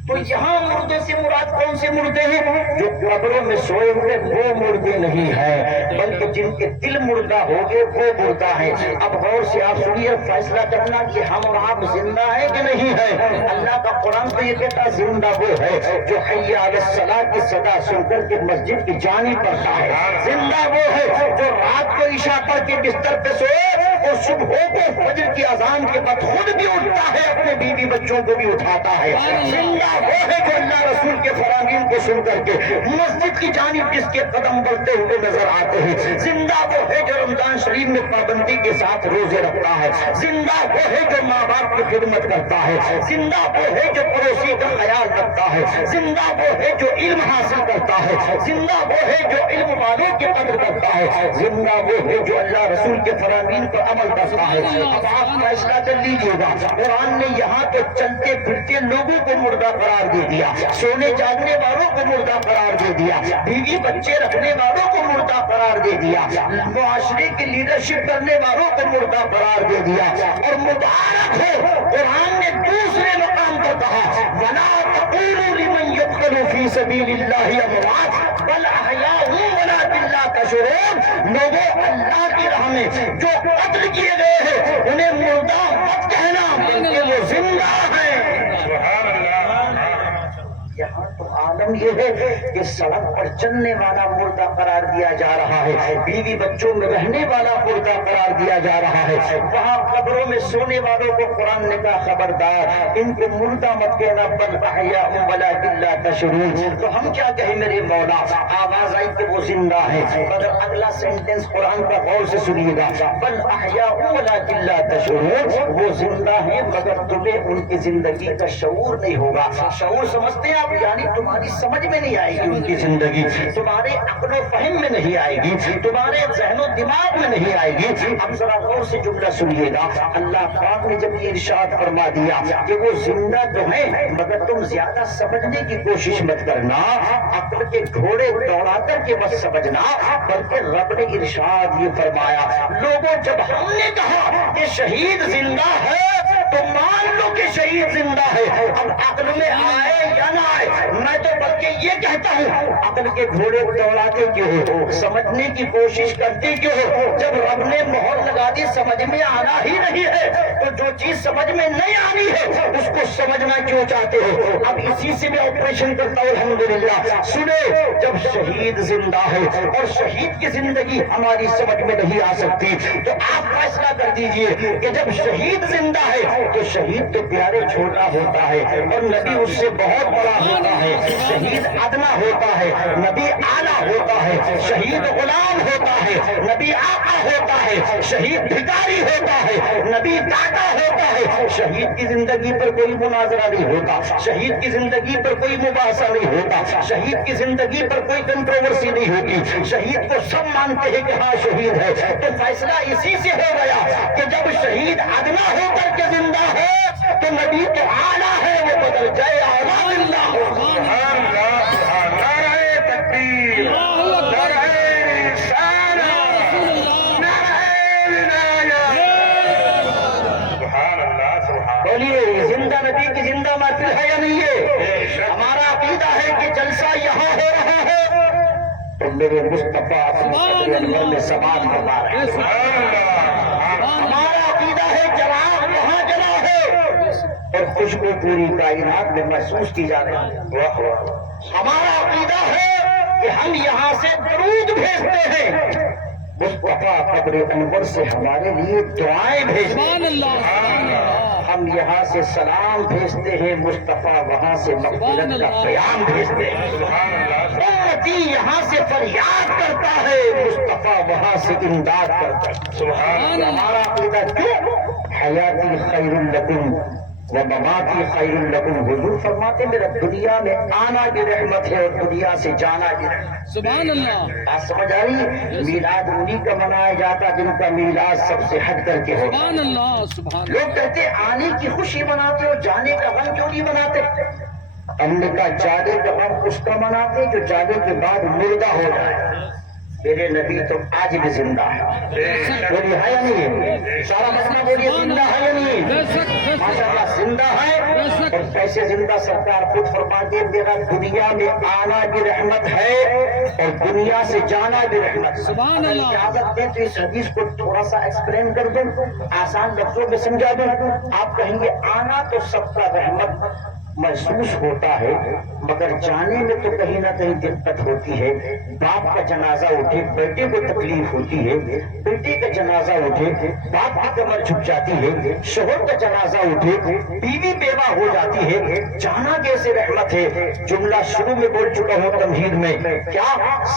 تو یہاں مردوں سے مراد کون سے مردے ہیں؟ جو قبروں قبروں میں سوئے ہوئے وہ مردے نہیں ہیں، بلکہ جن کے دل مردہ ہو گئے وہ مردہ ہیں۔ اب غور سے آپ سنیے، فیصلہ کرنا کہ ہم اور آپ زندہ ہیں کہ نہیں ہیں۔ اللہ کا قرآن تو یہ کہتا ہے زندہ وہ ہے جو حی علی الصلاۃ کی صدا سن کر کے مسجد کی جانب پڑتا ہے، زندہ وہ ہے جو رات کو عشاء کر کے بستر پہ سوئے اور صبح کو فجر کی اذان کے بعد خود بھی اٹھتا ہے، اپنے بیوی بچوں کو بھی اٹھاتا ہے، زندہ وہ ہے جو اللہ رسول کے فرامین کو سن کر کے مسجد کی جانب جس کے قدم بڑھتے ہوئے نظر آتے ہیں، زندہ وہ ہے جو رمضان شریف میں پابندی کے ساتھ روزے رکھتا ہے، زندہ وہ ہے جو ماں باپ کی خدمت کرتا ہے، زندہ وہ ہے جو پڑوسی کا خیال رکھتا ہے، زندہ وہ ہے جو علم حاصل کرتا ہے، زندہ وہ ہے جو علم والوں کی قدر کرتا ہے، زندہ وہ ہے جو اللہ رسول کے فرامین پر عمل کرتا ہے۔ اب آپ فیصلہ کر لیجیے گا، قرآن نے یہاں تو چلتے پھرتے لوگوں کو مردہ قرار دے دیا، سونے جاگنے والوں کو مردہ قرار دے دیا، بیوی بچے رکھنے والوں کو مردہ قرار دے دیا، معاشرے کی لیڈرشپ کرنے والوں کو مردہ قرار دے دیا، اور مبارک ہو قرآن نے دوسرے مقام پر کہا وَلَا تَقُولُوا لِمَنْ يُقْتَلُ فِي سَبِيلِ اللَّهِ أَمْوَاتٌ بَلْ أَحْيَاءٌ وَلَٰكِن لَّا تَشْعُرُونَ۔ لوگوں اللہ کی راہ میں جو قتل کیے گئے ہیں انہیں مردہ مت کہنا، بلکہ وہ زندہ ہیں۔ یہاں تو عالم یہ ہے کہ سڑک پر چلنے والا مردہ قرار دیا جا رہا ہے، بیوی بچوں میں رہنے والا مردہ قرار دیا جا رہا ہے، وہاں قبروں میں سونے والوں کو قرآن نے کہا خبردار ان کو مردہ مت کہنا، بل احیاء ولکن لا تشعرون۔ تو ہم کیا کہیں میرے مولا، آواز آئی کہ وہ زندہ ہے، مگر اگلا سینٹنس قرآن کا غور سے سنیے گا، بل احیاء ولکن لا تشعرون، وہ زندہ ہیں مگر تمہیں ان کی زندگی کا شعور نہیں ہوگا۔ شعور سمجھتے ہیں آپ، یعنی تمہاری سمجھ میں نہیں آئے گی ان کی زندگی، تمہارے عقل و فہم میں نہیں آئے گی، تمہارے ذہن و دماغ میں نہیں آئے گی۔ اب ذرا غور سے جملہ سنیے گا، اللہ پاک نے جب یہ ارشاد فرما دیا کہ وہ زندہ تو ہیں مگر تم زیادہ سمجھنے کی کوشش مت کرنا، عقل کے گھوڑے دوڑا کر کے بس سمجھنا، بلکہ رب نے ارشاد یہ فرمایا لوگوں جب ہم نے کہا کہ شہید زندہ ہے تو مان لو کہ شہید زندہ ہے۔ اب عقل میں آئے یا نہ آئے، میں تو بلکہ یہ کہتا ہوں عقل کے گھوڑے دوڑاتے کیوں ہو، سمجھنے کی کوشش کرتے کیوں ہو؟ جب رب نے مہر لگا دی سمجھ میں آنا ہی نہیں ہے تو جو چیز سمجھ میں نہیں آنی ہے اس کو سمجھنا کیوں چاہتے ہو؟ اب اسی سے میں آپریشن کرتا ہوں الحمدللہ۔ سنو، جب شہید زندہ ہے اور شہید کی زندگی ہماری سمجھ میں نہیں آ سکتی تو آپ فیصلہ کر دیجئے کہ جب شہید زندہ ہے تو شہید تو پیارے چھوٹا ہوتا ہے اور نبی اس سے بہت بڑا ہوتا ہے، شہید ادنا ہوتا ہے، نبی اعلیٰ ہوتا ہے، شہید غلام ہوتا ہے، نبی آقا ہوتا ہے، شہید بھکاری ہوتا ہے، نبی داتا ہوتا ہے۔ شہید کی زندگی پر کوئی مناظرہ نہیں ہوتا، شہید کی زندگی پر کوئی مباحثہ نہیں ہوتا، شہید کی زندگی پر کوئی کنٹروورسی نہیں ہوتی، شہید کو سب مانتے ہیں کہ ہاں شہید ہے۔ تو فیصلہ اسی سے ہو گیا کہ جب شہید ادنا ہو کر کے زندہ ہے تو نبی تو اعلیٰ ہے، وہ بدل جائے اعلیٰ اللہ ہو۔ نعرہ تکبیر، نعرہ رسالت، نعرہ ولایت۔ سبحان اللہ، سبحان اللہ۔ بولیے زندہ نبی کی زندہ محفل ہے یا نہیں ہے؟ ہمارا عقیدہ ہے کہ جلسہ یہاں ہو رہا ہے تو میرے مصطفیٰ میں سماعت کروا رہے ہیں۔ ہمارا عقیدہ ہے چراغ وہاں جلا ہے اور خوشبو پوری کائنات میں محسوس کی جا رہی ہے۔ ہمارا عقیدہ ہے کہ ہم یہاں سے درود بھیجتے ہیں، مصطفیٰ قبر انور سے ہمارے لیے دعائیں بھیجتے ہیں، ہم یہاں سے سلام بھیجتے ہیں، مصطفیٰ وہاں سے مغفرت کا پیام بھیجتے ہیں، امتی یہاں سے فریاد کرتا ہے، مصطفیٰ وہاں سے امداد کرتا ہے۔ سبحان اللہ۔ ہمارا عقیدہ کیوں؟ حیاتی خیر لکم ومماتی خیر لکم، حضور فرماتے میرا دنیا میں آنا بھی رحمت ہے اور دنیا سے جانا بھی رحمت ہے۔ سبحان اللہ۔ بات سمجھ آ رہی؟ میلاد انہی کا منایا جاتا جن کا میلاد سب سے ہٹ کر کے ہوتا۔ سبحان اللہ، سبحان اللہ۔ لوگ کہتے آنے کی خوشی مناتے ہو، جانے کا غم کیوں نہیں مناتے؟ ہم نے کہا جانے کا غم اس کا مناتے جو جانے کے بعد مردہ ہو جائے، میرے نبی تو آج بھی زندہ ہے. بولیے ہے یا نہیں؟ سارا مسئلہ بولیے زندہ ہے یا نہیں؟ بے شک بے شک ماشاء اللہ زندہ ہے. اور کیسے زندہ؟ سرکار خود فرماتے ہیں میرا دنیا میں آنا بھی رحمت ہے اور دنیا سے جانا بھی رحمت ہے. سبحان اگر اللہ. اجازت دیں تو اس حدیث کو تھوڑا سا ایکسپلین کر دوں, آسان لفظوں میں سمجھا دوں. آپ کہیں گے آنا تو سب کا رحمت محسوس ہوتا ہے, مگر جانے میں تو کہیں نہ کہیں دقت ہوتی ہے. باپ کا جنازہ اٹھے بیٹے کو تکلیف ہوتی ہے, بیٹے کا جنازہ اٹھے باپ کی کمر جھک جاتی ہے, شوہر کا جنازہ اٹھے بیوی بیوہ ہو جاتی ہے. جانا کیسے رحمت ہے؟ جملہ شروع میں بول چکا ہوں تمہید میں, کیا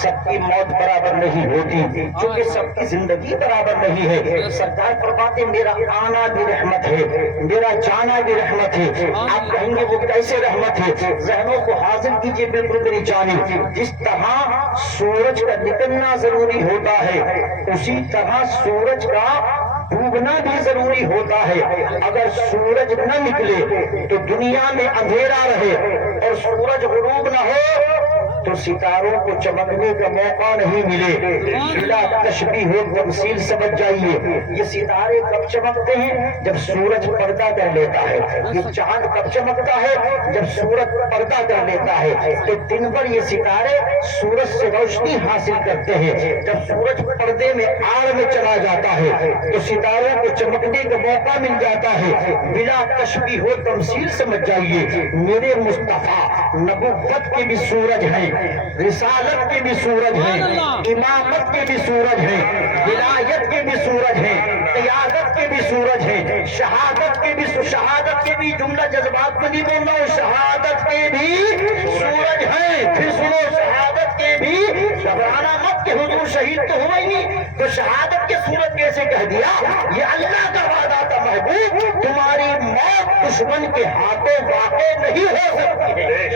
سب کی موت برابر نہیں ہوتی کیونکہ سب کی زندگی برابر نہیں ہے. سرکار فرماتے میرا آنا بھی رحمت ہے, میرا جانا بھی رحمت ہے. آپ کہیں گے وہ کیسے رحمت ہے؟ ذہنوں کو حاضر کیجئے بالکل میری جانب. جس طرح سورج کا نکلنا ضروری ہوتا ہے اسی طرح سورج کا ڈوبنا بھی ضروری ہوتا ہے. اگر سورج نہ نکلے تو دنیا میں اندھیرا رہے اور سورج غروب نہ ہو تو ستاروں کو چمکنے کا موقع نہیں ملے. بلا تشبیہ و تمثیل سمجھ جائیے, یہ ستارے کب چمکتے ہیں؟ جب سورج پردہ کر لیتا ہے. یہ چاند کب چمکتا ہے؟ جب سورج پردہ کر لیتا ہے. تو دن بھر یہ ستارے سورج سے روشنی حاصل کرتے ہیں. جب سورج پردے میں آڑ میں چلا جاتا ہے تو ستاروں کو چمکنے کا موقع مل جاتا ہے. بلا تشبیہ و تمثیل سمجھ جائیے, میرے مصطفیٰ نبوت کے بھی سورج ہیں, رسالت کے بھی سورج ہیں, امامت کے بھی سورج ہیں, ولایت کے بھی سورج ہیں, قیادت کے بھی سورج ہیں, شہادت کے بھی جملہ جذبات میں نہیں بول رہا ہوں, شہادت کے بھی سورج ہیں. پھر سنو, شہادت کے بھی, گھبرانا مت کہ حضور شہید تو ہوا ہی نہیں تو شہادت کے سورج کیسے کہہ دیا؟ یہ اللہ کا وعدہ تھا محبوب, تمہاری موت دشمن کے ہاتھوں واقع نہیں ہو سکتی ہے.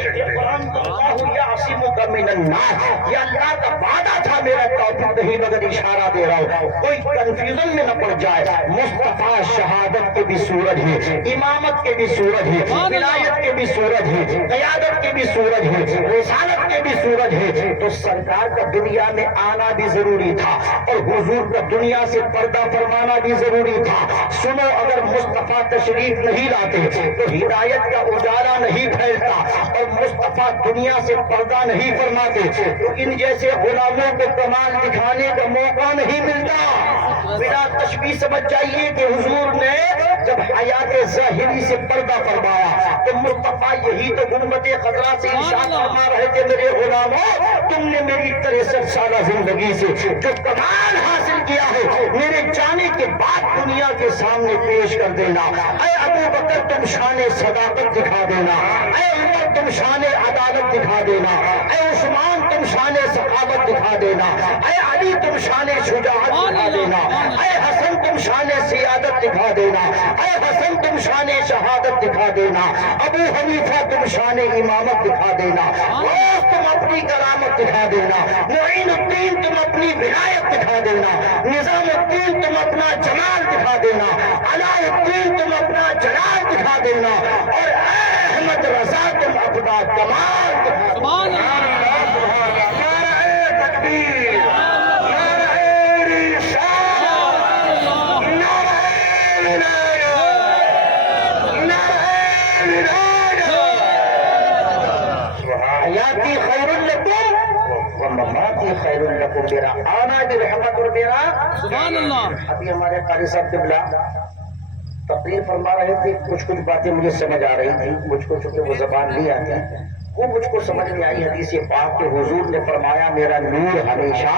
من الناس, یہ اللہ کا وعدہ تھا, میرا توفیق نہیں مگر اشارہ دے رہا ہوں, کوئی کنفیوژن میں نہ پڑ جائے. مصطفیٰ شہادت کے بھی سورج ہے, امامت کے بھی سورج ہے, ولایت کے بھی سورج ہے, قیادت کے بھی سورج ہے, رسالت کے بھی سورج ہے. تو سرکار کا دنیا میں آنا بھی ضروری تھا اور حضور کا دنیا سے پردہ فرمانا بھی ضروری تھا. سنو, اگر مصطفیٰ تشریف نہیں لاتے تو ہدایت کا اجالا نہیں پھیلتا اور مصطفیٰ دنیا سے پردہ نہیں فرماتے تو ان جیسے غلاموں کو کمال دکھانے کا موقع نہیں ملتا. بلا تشبیہ سمجھ جائیے کہ حضور نے جب حیات ظاہری سے پردہ فرمایا تو مصطفیٰ یہی تو غربت خضرا سے ارشاد فرما رہے تھے, میرے غلاموں تم نے میری 63 سالہ زندگی سے جو کمال حاصل کیا ہے میرے جانے کے بعد دنیا کے سامنے پیش کر دینا. اے ابو بکر تم شان صداقت دکھا دینا, اے عمر تم شان عدالت دکھا دینا, اے عثمان تم شان صحابت دکھا دینا, اے علی تم شان شجاعت دکھا دینا, اے حسن تم شان سیادت دکھا دینا, اے حسن تم شان شہادت دکھا دینا, ابو حنیفہ تم شان امامت دکھا دینا, غوث تم اپنی کرامت دکھا دینا, معین الدین تم اپنی ولایت دکھا دینا, نظام الدین تم اپنا جمال دکھا دینا, علاء الدین تم اپنا جلال دکھا دینا, اور احمد رضا تم اپنا کمال دکھا دینا. حیاتی خیر لکم ومماتی خیر لکم, میرا آنا بھی رحمت اور میرا سبحان اللہ. ابھی ہمارے قاری صاحب قبلہ تقریر فرما رہے تھے, کچھ باتیں مجھے سمجھ آ رہی تھی, مجھ کو چونکہ وہ زبان نہیں آتی وہ مجھ کو سمجھ میں آئی. حدیث پاک کے حضور نے فرمایا میرا نور ہمیشہ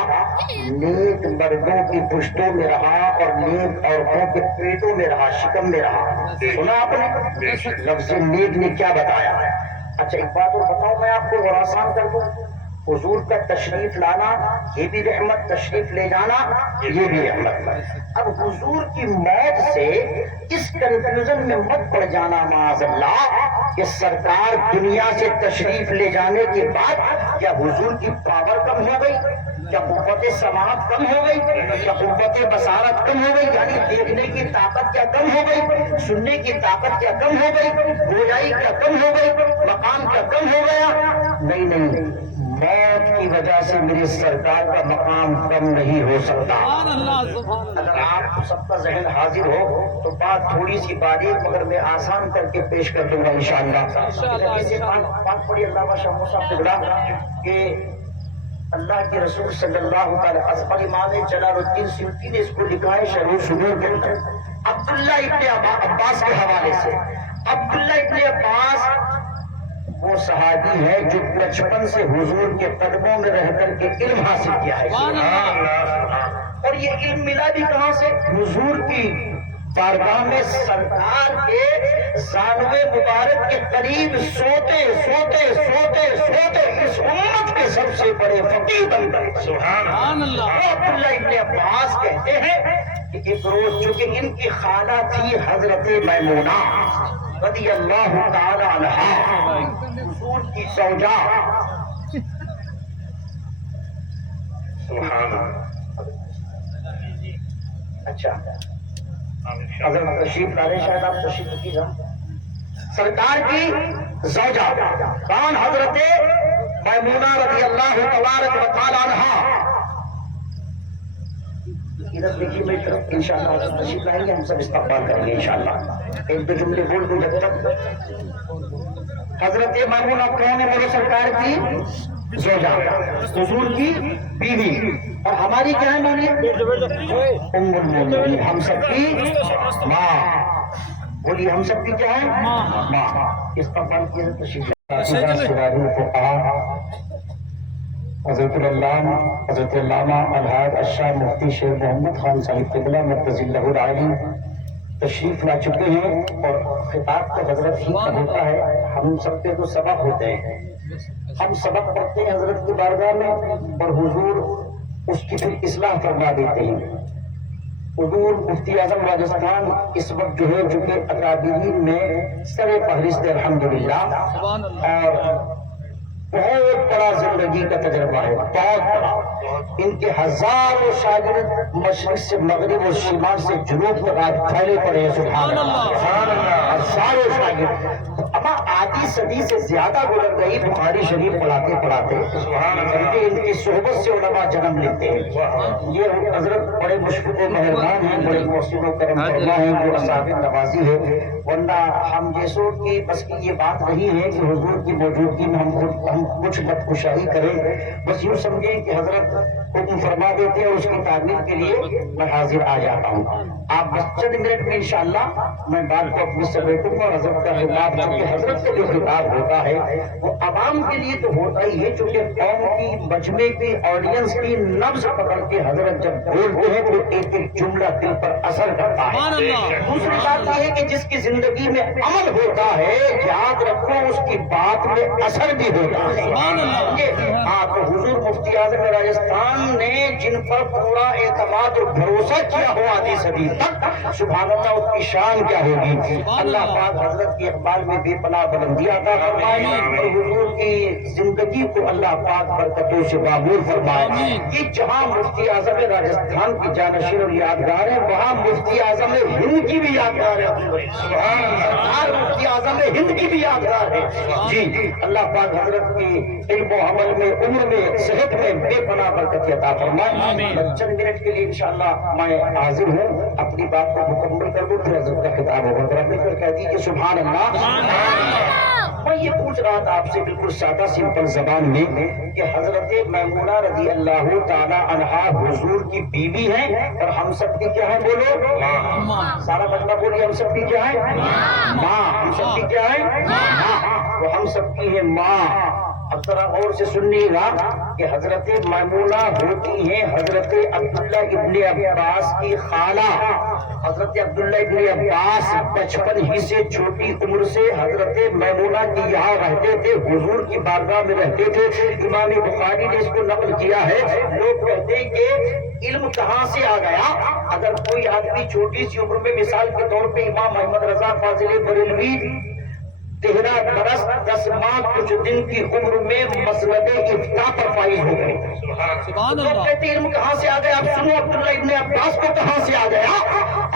نیک مردوں کی پشتوں میں رہا اور نیک عورتوں کے پیٹوں میں رہا, شکم میں رہا. سنا آپ نے لفظ نیک نے کیا بتایا؟ اچھا ایک بات اور بتاؤں میں آپ کو اور آسان کر دوں, حضور کا تشریف لانا یہ بھی رحمت, تشریف لے جانا یہ بھی رحمت. اب حضور کی موت سے اس کنفیوژن میں مت پڑ جانا معاذ اللہ کہ سرکار دنیا سے تشریف لے جانے کے بعد کیا حضور کی پاور کم ہو گئی, کیا قوت سماعت کم ہو گئی, کیا قوت بصارت کم ہو گئی, یعنی دیکھنے کی طاقت کیا کم ہو گئی, سننے کی طاقت کیا کم ہو گئی, گویائی کیا کم ہو گئی, مقام کیا کم ہو گیا؟ نہیں, موت کی وجہ سے میری سرکار کا مقام کم نہیں ہو سکتا. سبحان اللہ سبحان اللہ. اگر آپ سب کا ذہن حاضر ہو تو بات تھوڑی سی باریک مگر میں آسان کر کے پیش کر دوں گا انشاءاللہ. بات پڑی علامہ شاہ موسیٰ صاحب سے بڑا کہ اللہ کے رسول صلی اللہ تعالی اور امام جلال الدین سیوطی نے اس کو لکھا ہے شرح صدور کے اندر عبداللہ ابن عباس کے حوالے سے. عبداللہ ابن عباس وہ صحابی ہے جو بچپن سے حضور کے قدموں میں رہ کر کے علم حاصل کیا ہے. اور یہ علم ملا بھی کہاں سے؟ حضور کی بارگاہ میں سرکار کے زانوے مبارک کے قریب سوتے سوتے سوتے سوتے اس امت کے سب سے بڑے فقیہ بن گئے. سبحان اللہ. عبداللہ ابن عباس کہتے ہیں کہ ایک روز چونکہ ان کی خالہ تھی حضرت میمونہ رضی اللہ تعالی عنہا حضور کی زوجہ. سبحان اللہ. اچھا اگر تشریف لا رہے شاید آپ تشریف کی جائیں. سرکار کی زوجہ کون؟ حضرت میمونہ رضی اللہ تبارک و تعالی عنہا. ادھر دیکھیے میری طرف انشاءاللہ حضرت تشریف لائیں گے، ہم سب استقبال کریں گے انشاءاللہ. ایک دو جملے بول دوں جب تک. حضرت میمونہ کون ہے؟ میرے سرکار کی زوجہ، حضور کی بیوی. اور ہماری کیا ہے مانی؟ ام المومنین، ہم سب کی ماں. بولیے ہم سب کی کیا ہے؟ ماں. استقبال کی تشریف حضرت علامہ الحاج الشاہ مفتی شیر محمد خان صاحب قبلہ مرکز اللہ العالی تشریف لا چکے ہیں. اور خطاب تو حضرت ہی کا ہوتا ہے. ہم سب کے تو سبق ہوتے ہیں، ہم سبق پڑھتے ہیں حضرت کی بارگاہ میں اور حضور اس کی پھر اصلاح فرما دیتے ہیں. حضور مفتی اعظم راجستھان اس وقت جو ہے جو کہ اکابرین میں سر فہرست ہے الحمدللہ. اور بہت بڑا زندگی کا تجربہ ہے، بہت بڑا. ان کے ہزاروں شاگرد مشرق سے مغرب اور شمال سے جنوب تک آج پھیلے پڑے ہیں. سبحان اللہ. ہزاروں شاگرد اما آدھی صدی سے زیادہ گزر گئی بخاری شریف پڑھاتے پڑھاتے. ان کی صحبت سے علماء جنم لیتے ہیں. یہ حضرت بڑے مشفق و مہربان ہیں، بڑے محسن و کرم فرما ہیں، جو اصحاب نوازی ہے. ورنہ ہم جیسوں کی بس کی یہ بات نہیں ہے کہ حضور کی موجودگی میں ہم کچھ مت کشائی کریں. بس یوں سمجھیں کہ حضرت حکم فرما دیتے ہیں اور اس کی تعمیر کے لیے میں حاضر آ جاتا ہوں. آپ بس چند منٹ میں انشاءاللہ میں بات کو اپنی سے بیٹھوں گا. اور حضرت کا خطاب چونکہ حضرت کا جو خطاب ہوتا ہے وہ عوام کے لیے تو ہوتا ہی ہے، چونکہ قوم کی مجمع کی آڈینس کی نبض پکڑ کے حضرت جب بولتے ہیں تو ایک ایک جملہ دل پر اثر کرتا ہے. دوسری بات یہ ہے کہ جس کی زندگی میں عمل ہوتا ہے یاد رکھو اس کی بات میں اثر بھی ہوتا ہے. آپ حضور مفتی اعظم راجستھان نے جن پر پورا اعتماد اور بھروسہ کیا ہو آدھی صدی تک، سبحان اللہ اس کی شان کیا ہوگی. اللہ پاک حضرت کے اقبال میں بے پناہ بلندی عطا فرمائے اور حضور کی زندگی کو اللہ پاک برکتوں سے معمور فرمائے. کہ جہاں مفتی اعظم راجستھان کی جانشین اور یادگار ہے وہاں مفتی اعظم ہند کی بھی یادگار ہے. مفتی اعظم ہند کی بھی یادگار ہے. جی اللہ پاک حضرت کی علم و عمل میں عمر میں صحت میں بے پناہ برکت عطا فرمائے. چند منٹ کے لیے انشاءاللہ میں حاضر ہوں، اپنی بات کو مکمل کر دوں پھر حضرت کا خطاب ہوگا. کہہ دیجیے سبحان اللہ. میں یہ پوچھ رہا تھا آپ سے بالکل سادہ سمپل زبان میں کہ حضرت میمونہ رضی اللہ تعالی عنہا حضور کی بیوی ہیں اور ہم سب کی کیا ہے؟ بولو سارا بندہ بولیے ہم سب کی کیا ہے؟ ماں. ہم سب کی کیا ہے؟ ماں. وہ ہم سب کی ہے ماں. اب ذرا غور سے سنیے گا کہ حضرت میمونہ ہوتی ہیں حضرت عبداللہ ابن عباس کی خالہ. حضرت عبداللہ ابن عباس بچپن ہی سے چھوٹی عمر سے حضرت میمونہ کی یہاں رہتے تھے، حضور کی بارگاہ میں رہتے تھے. امام بخاری نے اس کو نقل کیا ہے. لوگ کہتے ہیں کہ علم کہاں سے آ گیا؟ اگر کوئی آدمی چھوٹی سی عمر میں مثال کے طور پہ امام محمد رضا فاضل بریلوی 13 برس 10 ماہ کچھ دن کی عمر میں مسند افتاء پر فائز فائز ہو گئے. سبحان لوگ اللہ. کہتے ہیں علم کہاں سے آ گیا؟ آپ سنو عبداللہ ابن عباس کو کہاں سے آ گیا.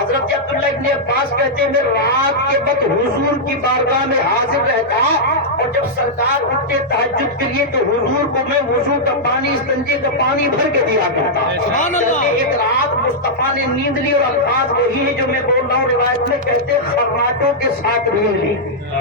حضرت عبداللہ ابن عباس کہتے ہیں میں رات کے وقت حضور کی بارگاہ میں حاضر رہتا اور جب سرکار اٹھتے تہجد کے لیے تو حضور کو میں وضو کا پانی استنجے کا پانی بھر کے دیا کرتا. سبحان اللہ. کہتے ایک رات مصطفیٰ نے نیند لی اور الفاظ وہی ہے جو میں بول رہا ہوں روایت میں کہتے خراٹوں کے ساتھ نیند لی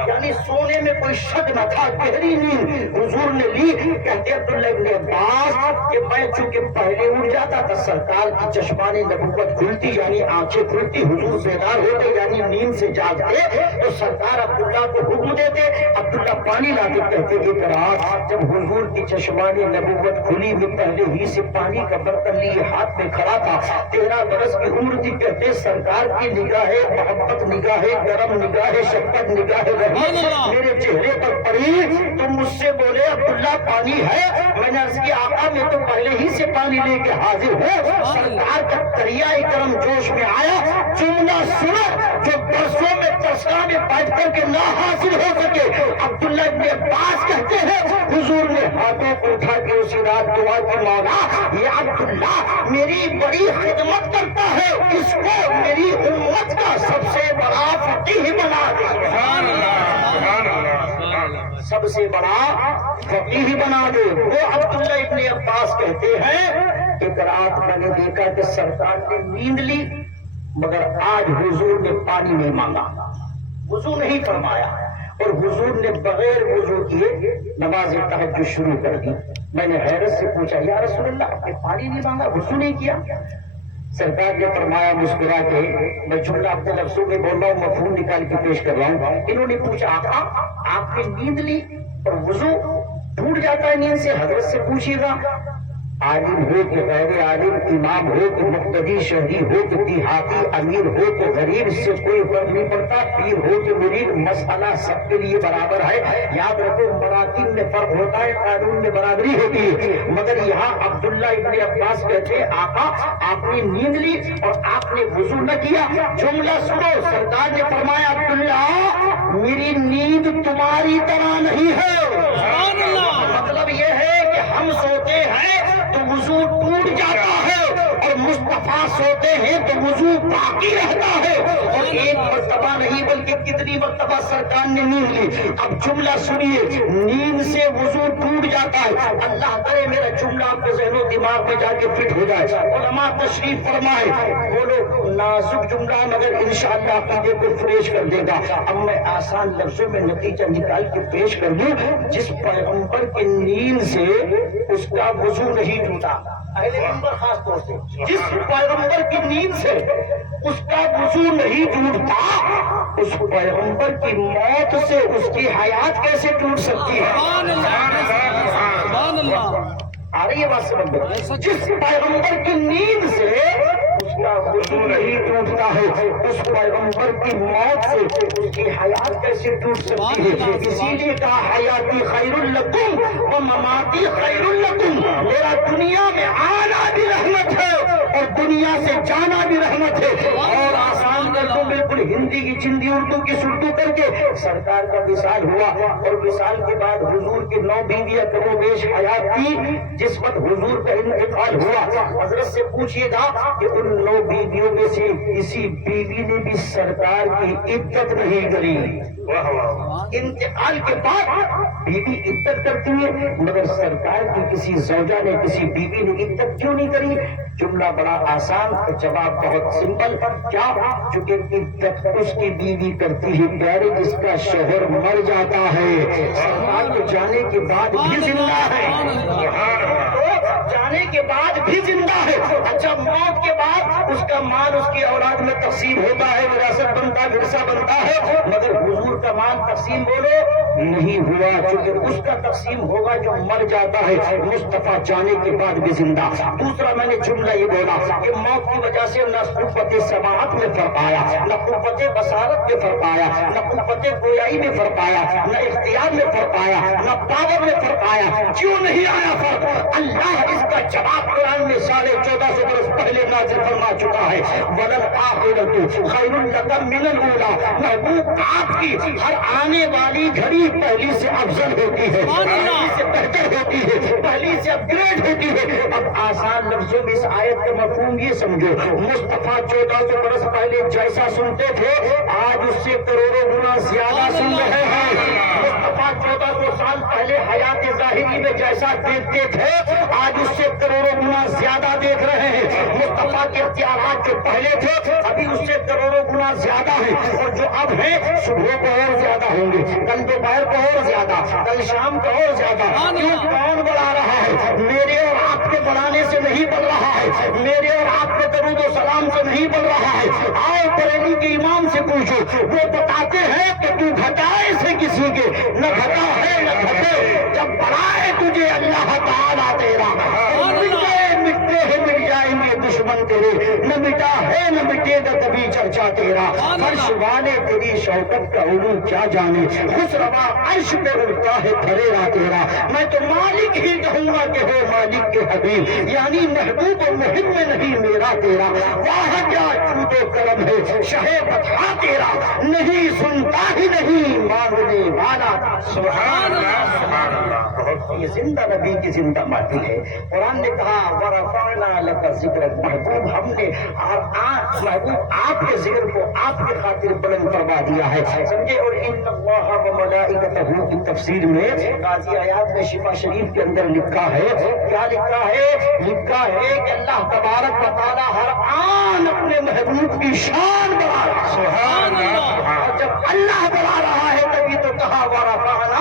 یعنی سونے میں کوئی شک نہ تھا گہری نیند حضور نے لی. کہتے عبداللہ ابن عباس کہ میں چونکہ پہلے اٹھ جاتا تھا سرکار کی چشمان نبوت کھلتی یعنی آنکھیں کھلتی حضور بیدار ہوتے یعنی نیند سے جاگتے تو سرکار عبداللہ کو حکم دیتے عبداللہ پانی لاتے. کہتے ایک رات جب حضور کی چشمان نبوت کھلی میں پہلے ہی سے پانی کا برتن لیے ہاتھ میں کھڑا تھا 13 برس کی عمر تھی. کہتے سرکار کی نگاہ محبت نگاہ گرم نگاہ شفقت نگاہ میرے چہرے پر پڑی تو مجھ سے بولے عبداللہ پانی ہے. میں نے عرض کی آقا میں تو پہلے ہی سے پانی لے کے حاضر ہوں. سرکار کا دریائے کرم جوش میں آیا جملہ سنا جو برسوں میں چشمہ میں بیٹھ کر کے نہ حاصل ہو سکے. عبداللہ ابن عباس کہتے ہیں حضور نے ہاتھوں کو اٹھا کے اسی رات دعا کی مولا یہ عبداللہ میری بڑی خدمت کرتا ہے اس کو میری امت کا سب سے بڑا فقیہ بنا دے. سب سے بڑا فقیہ بنا دے. وہ عبداللہ ابن عباس کہتے ہیں ایک رات میں نے دیکھا کہ سرکار نے نیند لی مگر آج حضور نے پانی نہیں مانگا وضو نہیں فرمایا اور حضور نے بغیر وضو کیے نماز تہجد شروع کر دی. میں نے حیرت سے پوچھا یا رسول اللہ آپ نے پانی نہیں مانگا وضو نہیں کیا؟ سرکار نے فرمایا مسکرا کے میں جملہ اپنے لفظوں میں بول رہا ہوں مفہوم نکال کے پیش کر رہا ہوں. انہوں نے پوچھا آقا آپ نے نیند لی اور وضو ٹوٹ جاتا ہے نیند سے؟ حضرت سے پوچھیے گا عالم ہو کہ غیر عالم امام ہو کہ مقتدی شہری ہو کہ دیہاتی امیر ہو کہ غریب اس سے کوئی فرق نہیں پڑتا. پیر ہو کہ مرید مسئلہ سب کے لیے برابر ہے. یاد رکھو مراتب میں فرق ہوتا ہے قانون میں برابری ہوتی ہے. مگر یہاں عبداللہ ابن عباس کہتے ہیں آقا آپ نے نیند لی اور آپ نے وضو نہ کیا. جملہ سنو سرکار نے فرمایا عبداللہ میری نیند تمہاری طرح نہیں ہے. مطلب یہ ہے کہ ہم سوتے ہیں تو وضو ٹوٹ جاتا ہے اور مصطفیٰ سوتے ہیں تو وضو باقی رہتا ہے. اور ایک مرتبہ نہیں بلکہ کتنی مرتبہ سرکار نے نیند لی. اب جملہ سنیے نیند سے وضو ٹوٹ جاتا ہے. اللہ کرے میرا جملہ آپ کے ذہن و دماغ میں جا کے فٹ ہو جائے. علماء تشریف فرمائے بولو نازک جملہ مگر انشاءاللہ عقیدے کو فریش کر دے گا. اب میں آسان لفظوں میں نتیجہ نکال کے پیش کر دوں جس پیغمبر کی نیند سے اس کا وضو نہیں ٹوٹا اہل منبر خاص طور سے جس پیغمبر کی نیند سے اس کا وضو نہیں ٹوٹتا اس پیغمبر کی موت سے اس کی حیات کیسے ٹوٹ سکتی ہے؟ سبحان اللہ. آ رہی ہے بات سمجھ میں؟ جس پیغمبر کی نیند سے اس کا وضو نہیں ٹوٹتا ہے اس پیغمبر کی موت سے اس کی حیات کیسے ٹوٹ سکتی ہے؟ اسی لیے کہا حیاتی خیر لکم و مماتی خیر لکم. میرا دنیا میں آنا بھی رحمت ہے اور دنیا سے جانا بھی رحمت ہے. اور آسان کر دو بالکل ہندی کی چندی اردو کی سردو کر کے سرکار کا وصال ہوا اور وصال کے بعد حضور کی 9 بیویاں کم و بیش حیات کی. جس وقت حضور کا انتقال ہوا حضرت سے پوچھئے گا کہ ان 9 بیویوں میں سے کسی بیوی نے بھی سرکار کی عزت نہیں کری. انتقال کے بعد بیوی عزت کرتی ہے مگر سرکار کی کسی زوجہ نے کسی بیوی نے عزت کیوں نہیں کری؟ جملہ بڑا آسان جواب بہت سمپل. کیا؟ چونکہ عزت اس کی بیوی کرتی ہے پیارے جس کا شوہر مر جاتا ہے. سرکار کو جانے کے بعد بھی زندہ ہے جانے کے بعد بھی زندہ ہے. اچھا موت کے بعد اس کا مال اس کی اولاد میں تقسیم ہوتا ہے وراثت بنتا ہے ورثہ بنتا ہے مگر حضور کا مال تقسیم بولو نہیں ہوا چونکہ اس کا تقسیم ہوگا جو مر جاتا ہے. مصطفیٰ جانے کے بعد بھی زندہ. دوسرا میں نے جملہ یہ بولا کہ موت کی وجہ سے نہ قوت سماعت میں فرق آیا نہ قوت بصارت میں فرق آیا نہ قوت گویائی میں فرق آیا نہ اختیار میں فرق آیا نہ پاور میں فرق آیا. کیوں نہیں آیا فرق؟ اللہ اس کا جواب قرآن میں 1450 برس پہلے نازل فرما چکا ہے. وَلَلْآخِرَةُ خَيْرٌ لَكَ مِنَ الْأُولَىٰ. محبوب آپ کی ہر آنے والی گھڑی پہلی سے افضل ہوتی ہے پہلی سے بہتر ہوتی ہے پہلی سے اپ گریڈ ہوتی ہے. اب آسان لفظوں میں اس آیت کا مفہوم یہ سمجھو, مصطفیٰ 1400 برس پہلے جیسا سنتے تھے آج اس سے کروڑوں گنا زیادہ سن رہے ہیں. مصطفیٰ 1400 سال پہلے حیات ظاہری میں جیسا دیکھتے تھے آج اس سے کروڑوں گنا زیادہ دیکھ رہے ہیں. مصطفیٰ کے اختیارات جو پہلے تھے ابھی اس سے کروڑوں گنا زیادہ ہیں, اور جو اب ہیں صبح کو اور زیادہ ہوں گے, کل دوپہر کو اور زیادہ, کل شام کو اور زیادہ. کیوں؟ کون بڑھا رہا ہے؟ میرے اور آپ کے بڑھانے سے نہیں بڑھ رہا ہے, میرے اور آپ کے درود و سلام سے نہیں بڑھ رہا ہے. آؤ بریلی کے امام سے پوچھو, وہ بتاتے ہیں کہ تو گھٹائے سے کسی کے نہ گھٹا ہے نہ گھٹے, جب بڑھائے تجھے اللہ تعالیٰ تیرا. مٹتے ہیں مٹ جائیں گے دشمن تیرے, نہ مٹا ہے نہ مٹے گا کبھی چرچا تیرا. فرش والے تیری شوکت کا علو کیا جانے, خسروا عرش پہ اڑتا ہے پھریرا تیرا. میں تو مالک ہی کہوں گا کہ ہو مالک کے حبیب, یعنی محبوب و محب میں نہیں میرا تیرا. واہ کیا جود و کرم ہے شہ بتا تیرا, نہیں سنتا ہی نہیں مانگنے والا. سبحان اللہ سبحان اللہ. یہ زندہ نبی کی زندہ ماتی ہے. قرآن نے کہا ورفعنا لک ذکرک, محبوب ہم نے محبوب آپ کے ذکر کو آپ کے خاطر بلند فرما دیا ہے. سمجھے؟ اور ان اللہ و ملائکتہ کی تفسیر میں قاضی آیات میں شفا شریف کے اندر لکھا ہے, کیا لکھا ہے؟ لکھا ہے کہ اللہ تبارک و تعالی ہر آن اپنے محبوب کی شان بڑھا رہا ہے. سبحان اللہ. اور جب اللہ بڑھا رہا ہے تبھی تو کہا ورفعنا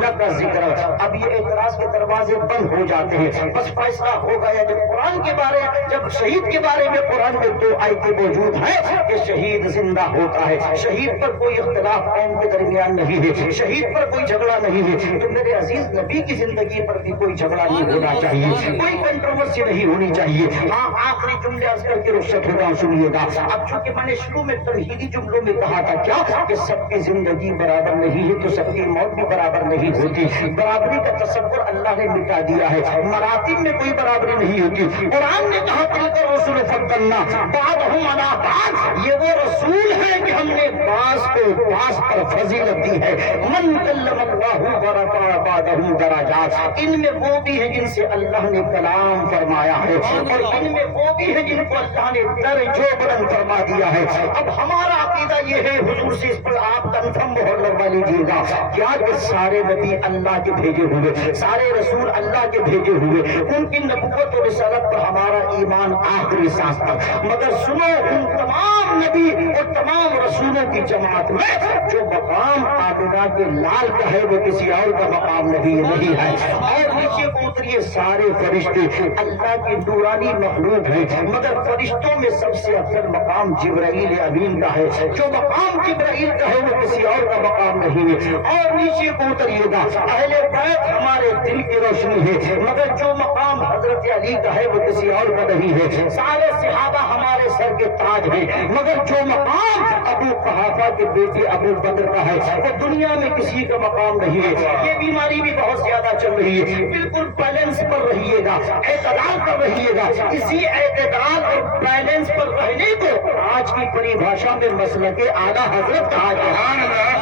لک ذکرک. اب یہ اعتراض کے دروازے بند ہو جاتے ہیں. بس فیصلہ ہو گیا جب قرآن کے بارے, جب شہید کے بارے میں قرآن میں 2 آیتیں موجود ہیں کہ شہید زندہ ہوتا ہے, شہید پر کوئی اختلاف قوم کے درمیان نہیں ہے, شہید پر کوئی جھگڑا نہیں ہے. تو میرے عزیز نبی کی زندگی پر بھی کوئی جھگڑا نہیں ہونا چاہیے, کوئی کنٹروورسی نہیں ہونی چاہیے. ہاں آخری جملے عرض کر کے رخصت ہوتا ہوں, سنیے گا. اب چونکہ میں نے شروع میں تمہیدی جملوں میں کہا تھا کیا کہ سب کی زندگی برابر نہیں ہے تو سب کی موت بھی برابر نہیں ہوتی. برابری کا تصور اللہ نے مٹا دیا ہے, مراتب میں کوئی برابری نہیں ہوتی. قرآن نے کہا تلک الرسل فضلنا بعضهم علی بعض, یہ وہ رسول ہے کہ ہم نے بعض کو بعض پر فضیلت دی ہے. من کلم اللہ ورفع بعضهم درجات, ان میں وہ بھی ہیں جن سے اللہ نے کلام فرمایا ہے, اور ان میں وہ بھی ہیں جن کو اللہ نے درجوں بلند فرما دیا ہے. اب ہمارا عقیدہ یہ ہے, حضور سے اس پر آپ کنفرم مہر لگوا لیجیے گا, کیا کہ سارے نبی اللہ کے بھیجے ہوئے, سارے رسول اللہ کے بھیجے ہوئے, ان کی نبوت اور رسالت پر ہمارا ایمان آخری سانس تک. مگر سنو, ان تمام نبی اور تمام رسولوں کی جماعت میں جو مقام آمنہ کے لال کا ہے وہ کسی اور کا مقام نہیں ہے. اور نیچے کو اتریے, سارے فرشتے اللہ کی نورانی مخلوق ہیں, مگر فرشتوں میں سب سے افضل مقام جبرائیل امین کا ہے. جو مقام جبرائیل کا ہے وہ کسی اور کا مقام نہیں ہے. اور نیچے کو اتریے گا, اہل بیت ہمارے دل کی روشنی ہے, مگر جو مقام حضرت علی کا ہے وہ کسی اور کا نہیں ہے. سارے صحابہ ہمارے سر کے تاج ہیں, مگر جو مقام ابو قحافہ کے بیٹے ابو بکر کا ہے وہ دنیا میں کسی کا مقام نہیں ہے. یہ بیماری بھی بہت زیادہ چل رہی ہے, بالکل بیلنس پر رہیے گا, اعتدال پر رہیے گا. اسی اعتدال اور بیلنس پر رہنے کو آج کی پریبھاشا میں مسلک اعلیٰ حضرت کہا جاتا ہے.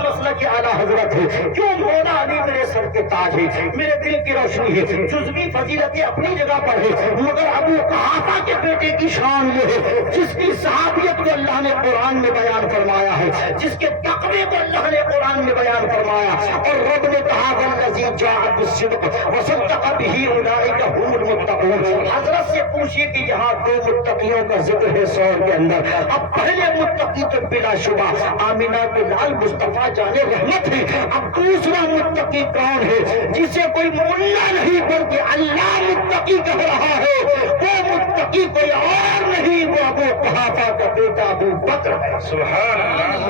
مسلک اعلیٰ حضرت ہے, جو مولا علی میرے سر کے تاج ہے, میرے دل کی روشنی ہے. جزوی فضیلتیں اپنی جگہ پر ہے, مگر ابو قحافہ کے بیٹے کی شان یہ ہے جس کی صحابیت کو اللہ نے قرآن میں بیان فرمایا ہے, جس کے تقوی کو اللہ نے قرآن میں بیان فرمایا, اور رب نے کہا والذی جاء بالصدق وصدق به اولئک هم المتقون. حضرت سے پوچھئے کہ یہاں 2 متقیوں کا ذکر ہے سور کے اندر. اب پہلے متقی تو بلا شبہ آمینہ کے لال مصطفیٰ جانے رحمت ہے. اب دوسرا متقی کون ہے جسے کوئی ملا نہیں بلکہ اللہ متقی کہہ رہا ہے, وہ متقی کوئی اور نہیں, وہ ابو قحافہ کا بیٹا ابو بکر ہے. سبحان اللہ.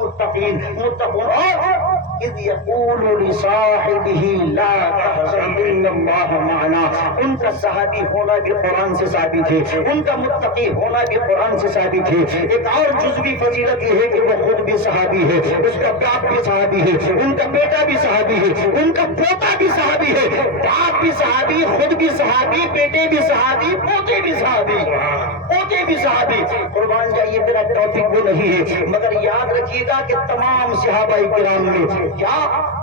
متقون. اور اذ یقول لصاحبہ لا تحزن ان اللہ معنا, ان کا صحابی ہونا بھی قرآن سے ثابت ہے, ان کا متقی ہونا بھی قرآن سے ثابت ہے. ایک اور جزوی فضیلت یہ ہے کہ وہ خود بھی صحابی ہے, اس کا باپ بھی صحابی ہے, ان کا بیٹا بھی صحابی ہے, ان کا پوتا بھی صحابی ہے. باپ بھی صحابی, خود بھی صحابی, بیٹے بھی صحابی, پوتے بھی صحابی, پوتے بھی صحابی. قربان جائیے, میرا ٹاپک وہ نہیں ہے, مگر یاد رکھیے گا کہ تمام صحابہ کرام میں کیا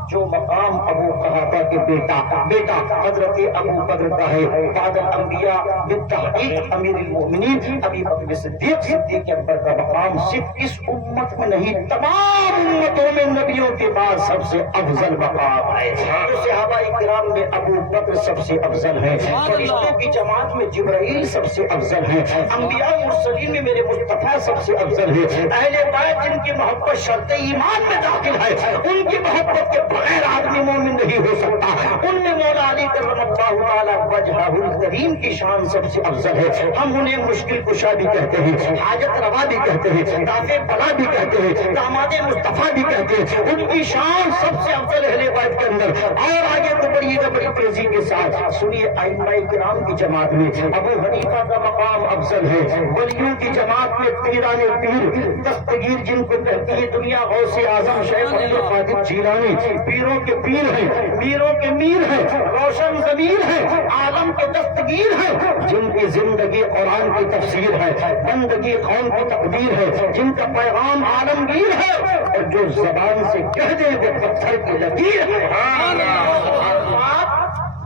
جو مقام ابو قحافہ کے بیٹا حضرت ابو بکر کا ہے، بعد الانبیاء بالتحقیق امیر المومنین ابی بکر صدیق اکبر کا مقام صرف اس امت میں نہیں، تمام امتوں میں نبیوں کے بعد سب سے افضل مقام ہے۔ تو صحابہ کرام میں ابو بکر سب سے افضل ہے، فرشتوں کی جماعت میں جبرائیل سب سے افضل ہے، انبیاء مرسلین میں میرے مصطفیٰ سب سے افضل ہے، اہل بیت جن کی محبت شرط ایمان میں داخل ہے، ان کی محبت کے بغیر آدمی مومن نہیں ہو سکتا، ان میں مولا علی کرم اللہ تعالی وجہہ الکریم کی شان سب سے افضل ہے۔ ہم انہیں مشکل کشا بھی کہتے ہیں، حاجت روا بھی کہتے ہیں، دافع بلا بھی کہتے ہیں، داماد مصطفیٰ بھی کہتے ہیں، ان کی شان سب سے افضل اہل بیت کے اندر۔ اور آگے تو بڑی تیزی کے ساتھ سنیے، ائمہ کرام کی جماعت میں ابو حنیفہ کا مقام افضل ہے، ولیوں کی جماعت میں پیران پیر دستگیر جن کو کہتی ہے دنیا، غوث اعظم شیخ عبد القادر جیلانی پیروں کے پیر ہیں، میروں کے میر ہیں، روشن ضمیر ہیں، عالم کے دستگیر ہیں، جن کی زندگی قرآن کی تفسیر ہے، بندگی قوم کی تقدیر ہے، جن کا پیغام عالمگیر ہے، اور جو زبان سے کہہ دے وہ پتھر کی لکیر ہے۔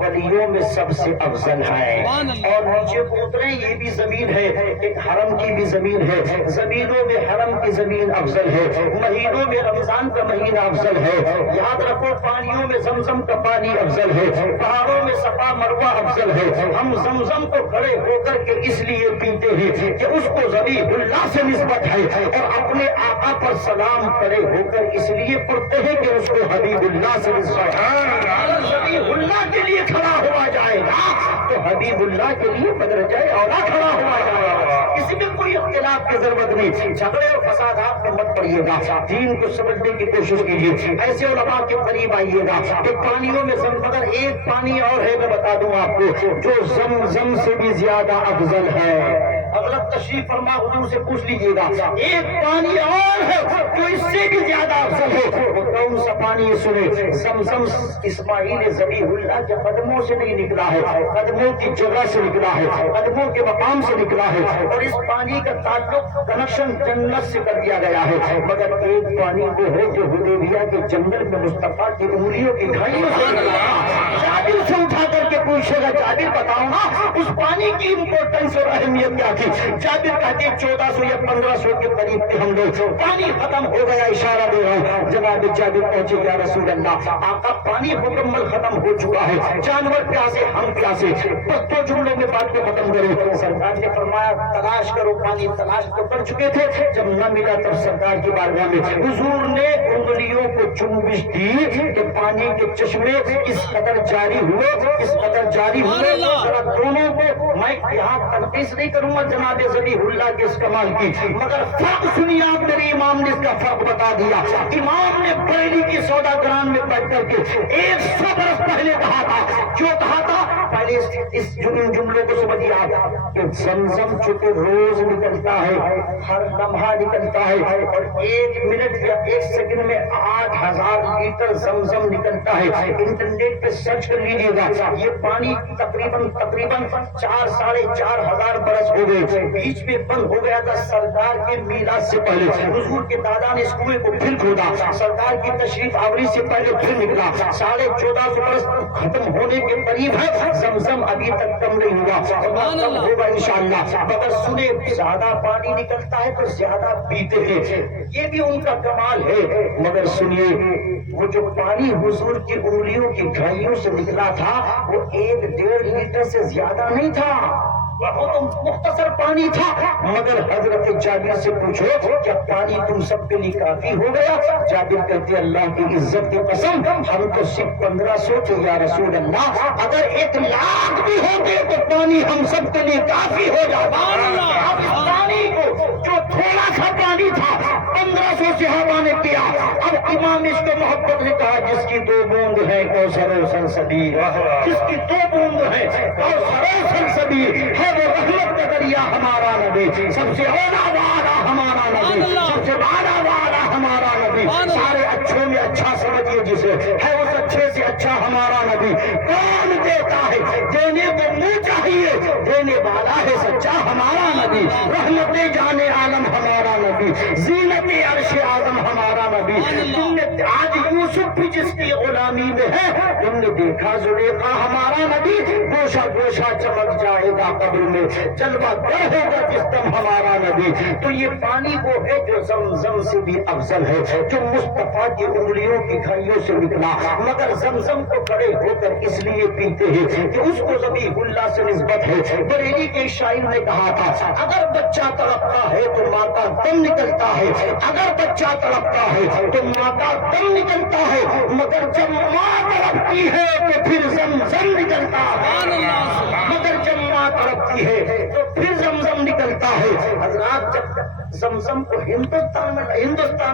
ولیوں میں سب سے افضل ہے۔ اور نیچے اترے یہ بھی زمین ہے، ایک حرم کی بھی زمین ہے، زمینوں میں حرم کی زمین افضل ہے، مہینوں میں رمضان کا مہینہ افضل ہے، یاد رکھو پانیوں میں زمزم کا پانی افضل ہے، پہاڑوں میں صفا مروہ افضل ہے۔ ہم زمزم کو کھڑے ہو کر کے اس لیے پیتے ہیں کہ اس کو ذبیح اللہ سے نسبت ہے، اور اپنے آقا پر سلام کھڑے ہو کر اس لیے پڑھتے ہیں کہ اس کو حبیب اللہ سے نسبت ہے۔ ذبیح اللہ کے لیے کھڑا ہوا جائے گا تو حبیب اللہ کے لیے بدل جائے اور کھڑا ہوا جائے گا۔ اس میں کوئی اختلاف کی ضرورت نہیں، جھگڑے اور فسادات میں مت پڑیے گا، دین کو سمجھنے کی کوشش کیجیے، ایسے علماء کے قریب آئیے گا کہ پانیوں میں مگر ایک پانی اور ہے، میں بتا دوں آپ کو، جو زمزم سے بھی زیادہ افضل ہے۔ حضرت تشریف فرما حضور سے پوچھ لیجیے گا، ایک پانی اور ہے جو اس سے بھی زیادہ افضل ہے، وہ کون سا پانی؟ سنے، زمزم اسماعیل ذبیح اللہ کے قدموں سے نہیں نکلا ہے، قدموں کی جگہ سے نکلا ہے، قدموں کے مقام سے نکلا ہے، اور اس پانی کا تعلق کنیکشن جنت سے کر دیا گیا ہے، مگر ایک پانی وہ ہے جو حدیبیہ کے جنگل میں مصطفیٰ کی انگلیوں کی گھڑیوں سے نکلا۔ جابر سے اٹھا کر کے پوچھے گا، جابر بتاؤ نا اس پانی کی امپورٹنس اور اہمیت کیا تھی؟ جابر کہتے 1400 یا 1500 کے قریب تھے ہم لوگ، پانی ختم ہو گیا، اشارہ دے رہا ہوں، جناب جابر پہنچے، یا رسول اللہ آقا پانی مکمل ختم ہو چکا ہے، جانور پیاسے، ہم پیاسے، بس دو جملوں میں بات کو ختم کرو۔ سرکار نے فرمایا تلاش کرو پانی، تلاش تو کر چکے تھے، جب نہ ملا تب سرکار کی بارگاہ میں حضور نے انگلیوں کو چنبش دی کہ پانی کے چشمے اس قدر جاری ہوئے، اس قدر جاری ہوئے، ذرا دونوں کو میں یہاں تنقیص نہیں کروں گا جناب ذبیح اللہ کے اس کمال کی، مگر فرق سنیے آپ، میرے امام نے اس کا فرق بتا دیا۔ امام نے بریلی کی سودا گران میں بیٹھ کر کے 100 برس پہلے کہا تھا، جو کہا تھا پہلے اس جملوں کو سمجھیے آپ کہ زمزم چونکہ روز نکلتا ہے، ہر لمحہ نکلتا ہے، اور 1 منٹ یا 1 سیکنڈ میں 8000 لیٹر زمزم نکلتا ہے۔ انٹرنیٹ پہ سرچ کر لیجیے گا، یہ پانی تقریباً 4 ساڑھے 4 ہزار برس ہو گئے، بیچ میں بند ہو گیا تھا سرکار کے میلاد سے پہلے، حضور کے دادا نے اس کنویں کو پھر کھودا، سرکار کی تشریف آوری سے پہلے پھر نکلا، 1450 برس ختم ہونے کے قریب ہے، زمزم ابھی تک کم نہیں ہوا، کم ہوگا انشاءاللہ، مگر سنے زیادہ پانی نکلتا ہے تو زیادہ پیتے ہیں، یہ بھی ان کا کمال ہے، مگر سنیے وہ جو پانی حضور کی انگلیوں کی گھائیوں سے نکلا تھا وہ 1-1.5 لیٹر سے زیادہ نہیں تھا، وہ تو مختصر پانی تھا، مگر حضرت جابر سے پوچھو کیا پانی تم سب کے لیے کافی ہو گیا؟ جابر کہتے اللہ کی عزت کی قسم ہم تو صرف 1500 تھے یا رسول اللہ، اگر 1 لاکھ بھی ہوتے تو پانی ہم سب کے لیے کافی ہو جاتا۔ اب اس پانی کو جو تھوڑا سا پانی تھا 1500 صحابہ نے پیا، اب امام اس کو محبت نے کہا جس کی 2 بوند ہے کوثر و سلسبیل، جس کی 2 بوند ہے کوثر و سلسبیل ہے وہ رحمت کا دریا ہمارا نبی، سب سے اولا والا ہمارا نبی، سب سے والا والا ہمارا نبی، سارے اچھوں میں اچھا سمجھیے جسے ہے اس اچھے سے اچھا ہمارا نبی، کون دیتا ہے دینے کو منہ چاہیے، دینے والا ہے سچا ہمارا نبی، رحمت جانے عالم ہمارا نبی، زینت عرش اعظم ہمارا نبی۔ تم نے آج یوسف بھی جس کی غلامی میں ہے تم نے دیکھا زلیخا ہمارا نبی گوشہ گوشہ چمک جائے گا قبر میں، جلوہ گر ہوگا جس دم ہمارا نبی۔ تو یہ پانی وہ ہے جو زمزم سے بھی افضل ہے، جو مصطفیٰ کی انگلیوں کی گھڑیوں سے نکلا، مگر زمزم کو کھڑے ہو کر اس لیے پیتے ہیں کہ اس کو ذبیح اللہ سے نسبت ہے۔ بریلی کے شاعر نے کہا تھا اگر بچہ تڑپتا ہے تو ماں کا دم نکلتا ہے، اگر بچہ تڑپتا ہے تو ماں کا دم نکلتا ہے، مگر جب ماں تڑپتی ہے تو پھر زمزم نکلتا ہے، مگر جب ماں تڑپتی ہے تو پھر زمزم نکلتا ہے۔ حضرات جب زمزم کو ہندوستان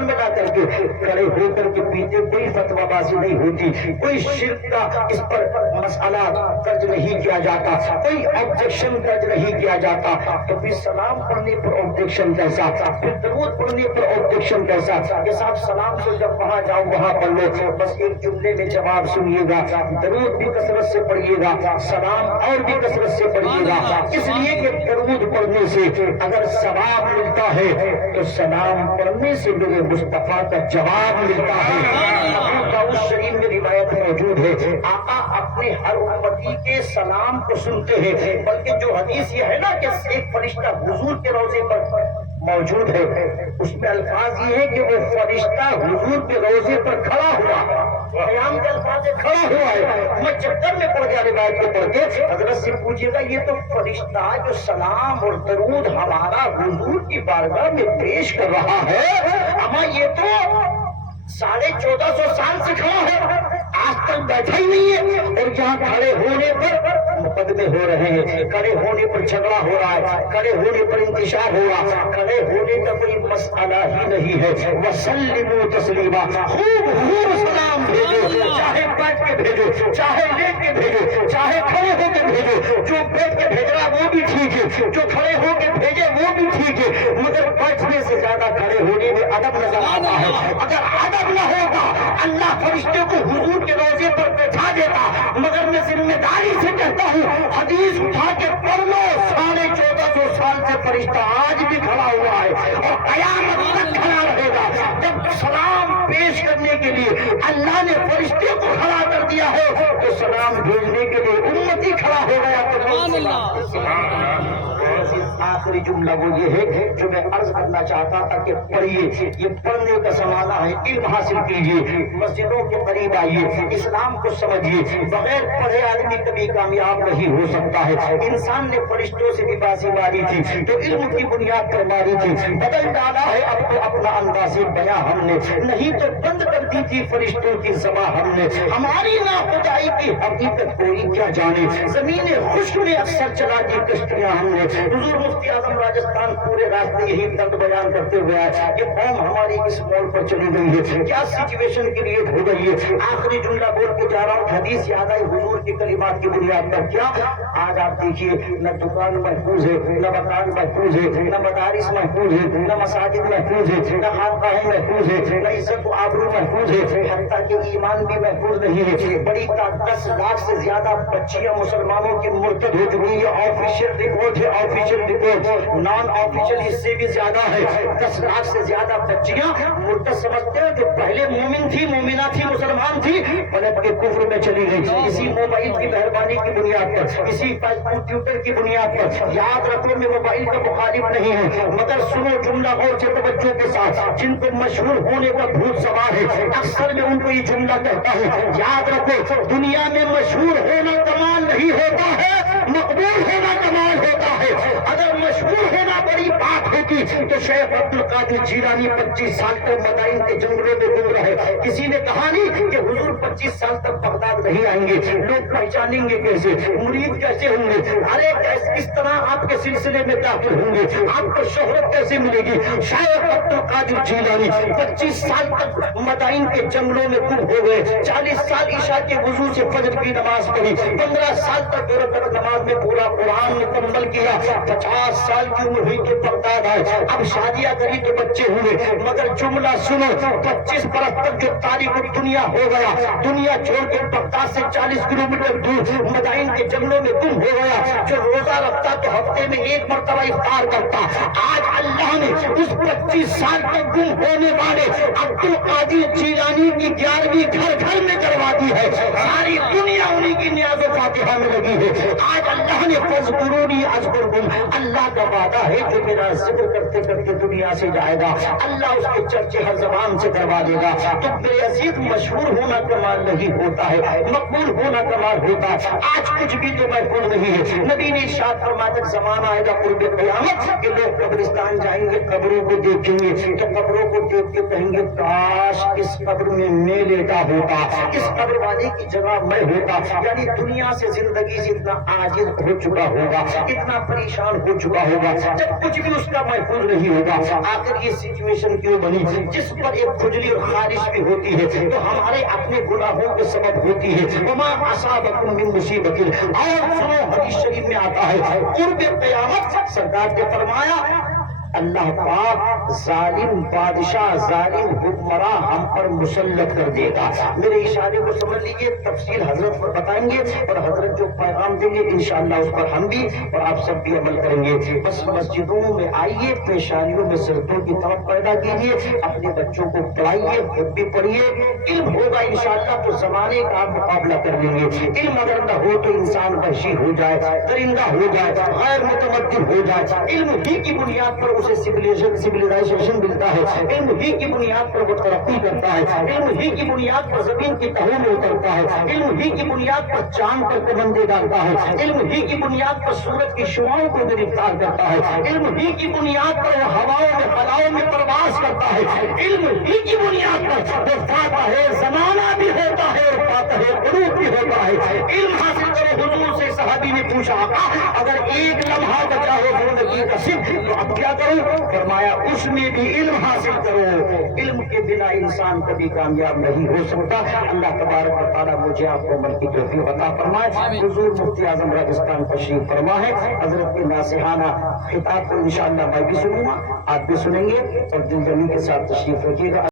میں لا کر کے کھڑے ہو کر کے پیتے، کوئی فتوی بازی نہیں ہوتی، کوئی شرک کا اس پر مسئلہ درج نہیں کیا جاتا، کوئی آبجیکشن درج نہیں کیا جاتا، تو پھر سلام پڑھنے پر آبجیکشن کیسا، پھر درود پڑھنے پر آبجیکشن کیسا؟ کہ صاحب سلام تو جب وہاں جاؤ وہاں پڑھ لو، بس ایک جملے میں جواب سنیے گا، درود بھی کثرت سے پڑھیے گا، سلام اور بھی کثرت سے پڑھیے گا، اس لیے کہ درود پڑھنے سے اگر ثواب ملتا ہے تو سلام پڑھنے سے میرے مصطفیٰ کا جواب ملتا ہے۔ ابو داؤد شریف میں روایت موجود ہے، آقا اپنے ہر امتی کے سلام کو سنتے ہیں، بلکہ جو حدیث یہ ہے نا کہ ایک فرشتہ حضور کے روضے پر موجود ہے، اس میں الفاظ یہ ہے کہ وہ فرشتہ حضور کے روضے پر کھڑا ہوا، قیام کے الفاظ سے کھڑا ہوا ہے۔ میں چکر میں پڑ گیا روایت کو پڑھ کے، حضرت سے پوچھیے گا یہ تو فرشتہ جو سلام اور درود ہمارا حضور کی بارگاہ میں پیش کر رہا ہے، اما یہ تو 1450 سال سے کھڑا ہے، آج تک بیٹھا ہی نہیں ہے، اور جہاں کھڑے ہونے پر مقدمے ہو رہے ہیں، کھڑے ہونے پر جھگڑا ہو رہا ہے، کھڑے ہونے پر انتشار ہو رہا ہے، کھڑے ہونے کا کوئی مسئلہ ہی نہیں ہے۔ وسلموا تسلیما، خوب خوب سلام بھیجو، چاہے بیٹھ کے بھیجو، چاہے لیٹ کے بھیجو، چاہے کھڑے ہو کے بھیجو، جو بیٹھ کے بھیج رہا وہ بھی ٹھیک ہے، جو کھڑے ہو کے بھیجے وہ بھی ٹھیک ہے، مگر بیٹھنے سے زیادہ کھڑے ہونے میں ادب نظر آتا ہے۔ اگر ادب نہ ہوگا اللہ فرشتے کو حضور کے روضے پر بیٹھا دیتا، مگر میں ذمہ داری سے کہتا ہوں حدیث اٹھا کے پڑھ لو، 1450 سال سے فرشتہ آج بھی کھڑا ہوا ہے اور قیامت تک کھڑا رہے گا۔ جب سلام پیش کرنے کے لیے اللہ نے فرشتے کو کھڑا کر دیا ہے تو سلام بھیجنے کے لیے امتی کھڑا ہو گیا۔ آخری جملہ وہ یہ ہے جو میں عرض کرنا چاہتا تھا کہ پڑھیے، یہ پڑھنے کا زمانہ ہے، علم حاصل کیجیے، مسجدوں کے قریب آئیے، اسلام کو سمجھیے، بغیر پڑھے آدمی کبھی کامیاب نہیں ہو سکتا ہے۔ انسان نے فرشتوں سے بھی بازی ماری تھی تو علم کی بنیاد پر ماری تھی، بدل ڈالا ہے اب تو اپنا انداز بیاں ہم نے، نہیں تو بند کر دی تھی فرشتوں کی زبان ہم نے۔ ہماری ناخدائی کی حقیقت کوئی کیا جانے، زمین خشک میں اکثر چلا دی کشتیاں ہم نے۔ حضور مفتی اعظم راجستھان پورے راستے یہی درد بیان کرتے ہوئے آئے کہ قوم ہماری اس مول پر چلی گئی ہے، کیا سچویشن کریٹ ہو گئی ہے۔ آخری جملہ بول کے جا رہا ہوں، حدیث یاد آئی حضور کی کلمات کی بنیاد پر، کیا آج آپ دیکھیے نہ دکان محفوظ ہے، نہ مکان محفوظ ہے، نہ مدارس محفوظ ہے، نہ مساجد محفوظ ہے، نہ خانقاہیں محفوظ ہے، نہ عزت و آبرو محفوظ ہے، حتیٰ کہ ایمان بھی محفوظ نہیں ہے۔ بڑی 10 لاکھ سے زیادہ بچیاں مسلمانوں کی مرتد ہو چکی ہیں، آفیشیل رپورٹ ہے، آفیشیل رپورٹ، نان آفیشیل اس سے بھی زیادہ ہے۔ 10 لاکھ سے زیادہ بچیاں مرتد سمجھتے ہیں جو پہلے مومن تھی، مومنہ تھی، مسلمان تھی، پلٹ کے کفر میں چلی گئی، اسی موبائل کی مہربانی کی بنیاد پر، اسی کمپیوٹر کی بنیاد پر۔ یاد رکھو میں موبائل کا مخالف نہیں ہوں، مگر سنو جملہ غور سے توجہ کے ساتھ، جن کو مشہور ہونے کا بھوت سوار ہے اکثر میں ان کو یہ جملہ کہتا ہوں، یاد رکھو دنیا میں مشہور ہونا کمال نہیں ہوتا ہے، مقبول ہونا کمال ہوتا ہے۔ اگر مشہور ہونا بڑی بات ہوتی تو شیخ عبد القادر جیلانی 25 سال تک مدائن کے جنگلوں میں گم رہے۔ کسی نے کہا نہیں کہ حضور 25 سال تک بغداد نہیں آئیں گے، لوگ پہچانیں گے کیسے، مرید کیسے ہوں گے، ارے کس طرح آپ کے سلسلے میں داخل ہوں گے، آپ کو شہرت کیسے ملے گی۔ شیخ عبد القادر جیلانی 25 سال تک مدائن کے جنگلوں میں گم ہو گئے، 40 سال عشاء کے وضو سے فجر کی نماز پڑھی، 15 سال تک دو رکعت نماز میں پورا قرآن مکمل کیا، 50 سال کی عمر ہوئی کہ بغداد آئے۔ اب شادیاں کری تو بچے ہوئے، مگر جملہ سنو، 25 برس تک جو تاریخ دنیا ہو گیا، دنیا چھوڑ کے بغداد سے 40 کلومیٹر دور مدائن کے جنگلوں میں گم ہو گیا، جو روزہ رکھتا تو ہفتے میں 1 مرتبہ افطار کرتا۔ آج اللہ نے اس 25 سال تک گم ہونے والے عبد القادر جیلانی کی 11ویں گھر گھر میں کروا دی ہے، ساری دنیا فاتحہ میں لگی ہے. آج اللہ نے فَاذْكُرُونِي أَذْكُرْكُمْ، اللہ کا وعدہ ہے جو میرا ذکر کرتے کرتے دنیا سے جائے گا اللہ اس کے چرچے ہر زبان سے کروا دے گا. تو میرے عزیز مشہور ہونا کمال نہیں ہوتا ہے، مقبول ہونا کمال ہوتا ہے. آج کچھ بھی تو محفوظ نہیں ہے. نبی نے ارشاد فرمایا تک زمانہ آئے گا قرب قیامت کہ لوگ قبرستان جائیں گے، قبروں کو دیکھیں گے تو قبروں کو دیکھ کے کہیں گے کاش اس قبر میں میں لیٹا ہوتا، اس قبر والے کی جگہ میں ہوتا. یعنی دنیا سے زندگی سے اتنا عاجز ہو چکا ہوگا، اتنا پریشان ہو چکا ہوگا، جب کچھ بھی اس کا محفوظ نہیں ہوگا. آخر یہ سچویشن کیوں بنی جس پر ایک کھجلی اور خارش بھی ہوتی ہے تو ہمارے اپنے گناہوں کے سبب ہوتی ہے. وما اصابکم من مصیبت، اور سنو حدیث شریف میں آتا ہے قرب قیامت سرکار نے فرمایا اللہ پاک ظالم بادشاہ ظالم حکمراں ہم پر مسلط کر دے گا. میرے اشارے کو سمجھ لیجیے، تفصیل حضرت پر بتائیں گے اور حضرت جو پیغام دیں گے انشاءاللہ اس پر ہم بھی اور آپ سب بھی عمل کریں گے. بس مسجدوں میں آئیے، پیشانیوں میں سردوں کی طرف پیدا کیجیے، اپنے بچوں کو پڑھائیے، خود بھی پڑھیے. علم ہوگا انشاءاللہ تو زمانے کا مقابلہ کر لیں گے. علم اگر نہ ہو تو انسان وحشی ہو جائے، درندہ ہو جائے، غیر متمدن ہو جائے. علم ہی کی بنیاد پر اسے سیویلائزیشن ملتا ہے، علم ہی کی بنیاد پر وہ ترقی کرتا ہے، علم ہی کی بنیاد پر زمین کی تہوں میں اترتا ہے، علم ہی کی بنیاد پر چاند پر کمندے ڈالتا ہے، علم ہی کی بنیاد پر سورج کی شعاؤں کو گرفتار کرتا ہے، علم ہی کی بنیاد پر وہ ہواؤں میں فلاؤں میں پرواز کرتا ہے، علم ہی کی بنیاد پر وہ فاتح زمانہ بھی ہوتا ہے اور فاتح قلوب بھی ہوتا ہے. علم حاصل کرو. حضور سے صحابی نے پوچھا اگر ایک لمحہ بچا ہو زندگی کا صرف تو اب کیا کروں؟ فرمایا اس میں بھی علم حاصل کرو. علم کے بنا انسان کبھی کامیاب نہیں ہو سکتا. اللہ تبارک و تعالیٰ مجھے آپ کو عمل کی توفیق عطا فرمائے. حضور مفتی اعظم راجستھان تشریف فرما ہے. حضرت کے ناصحانہ خطاب کو انشاءاللہ میں بھی سنوں گا، آپ بھی سنیں گے اور دل جمی کے ساتھ تشریف رکھیے گا.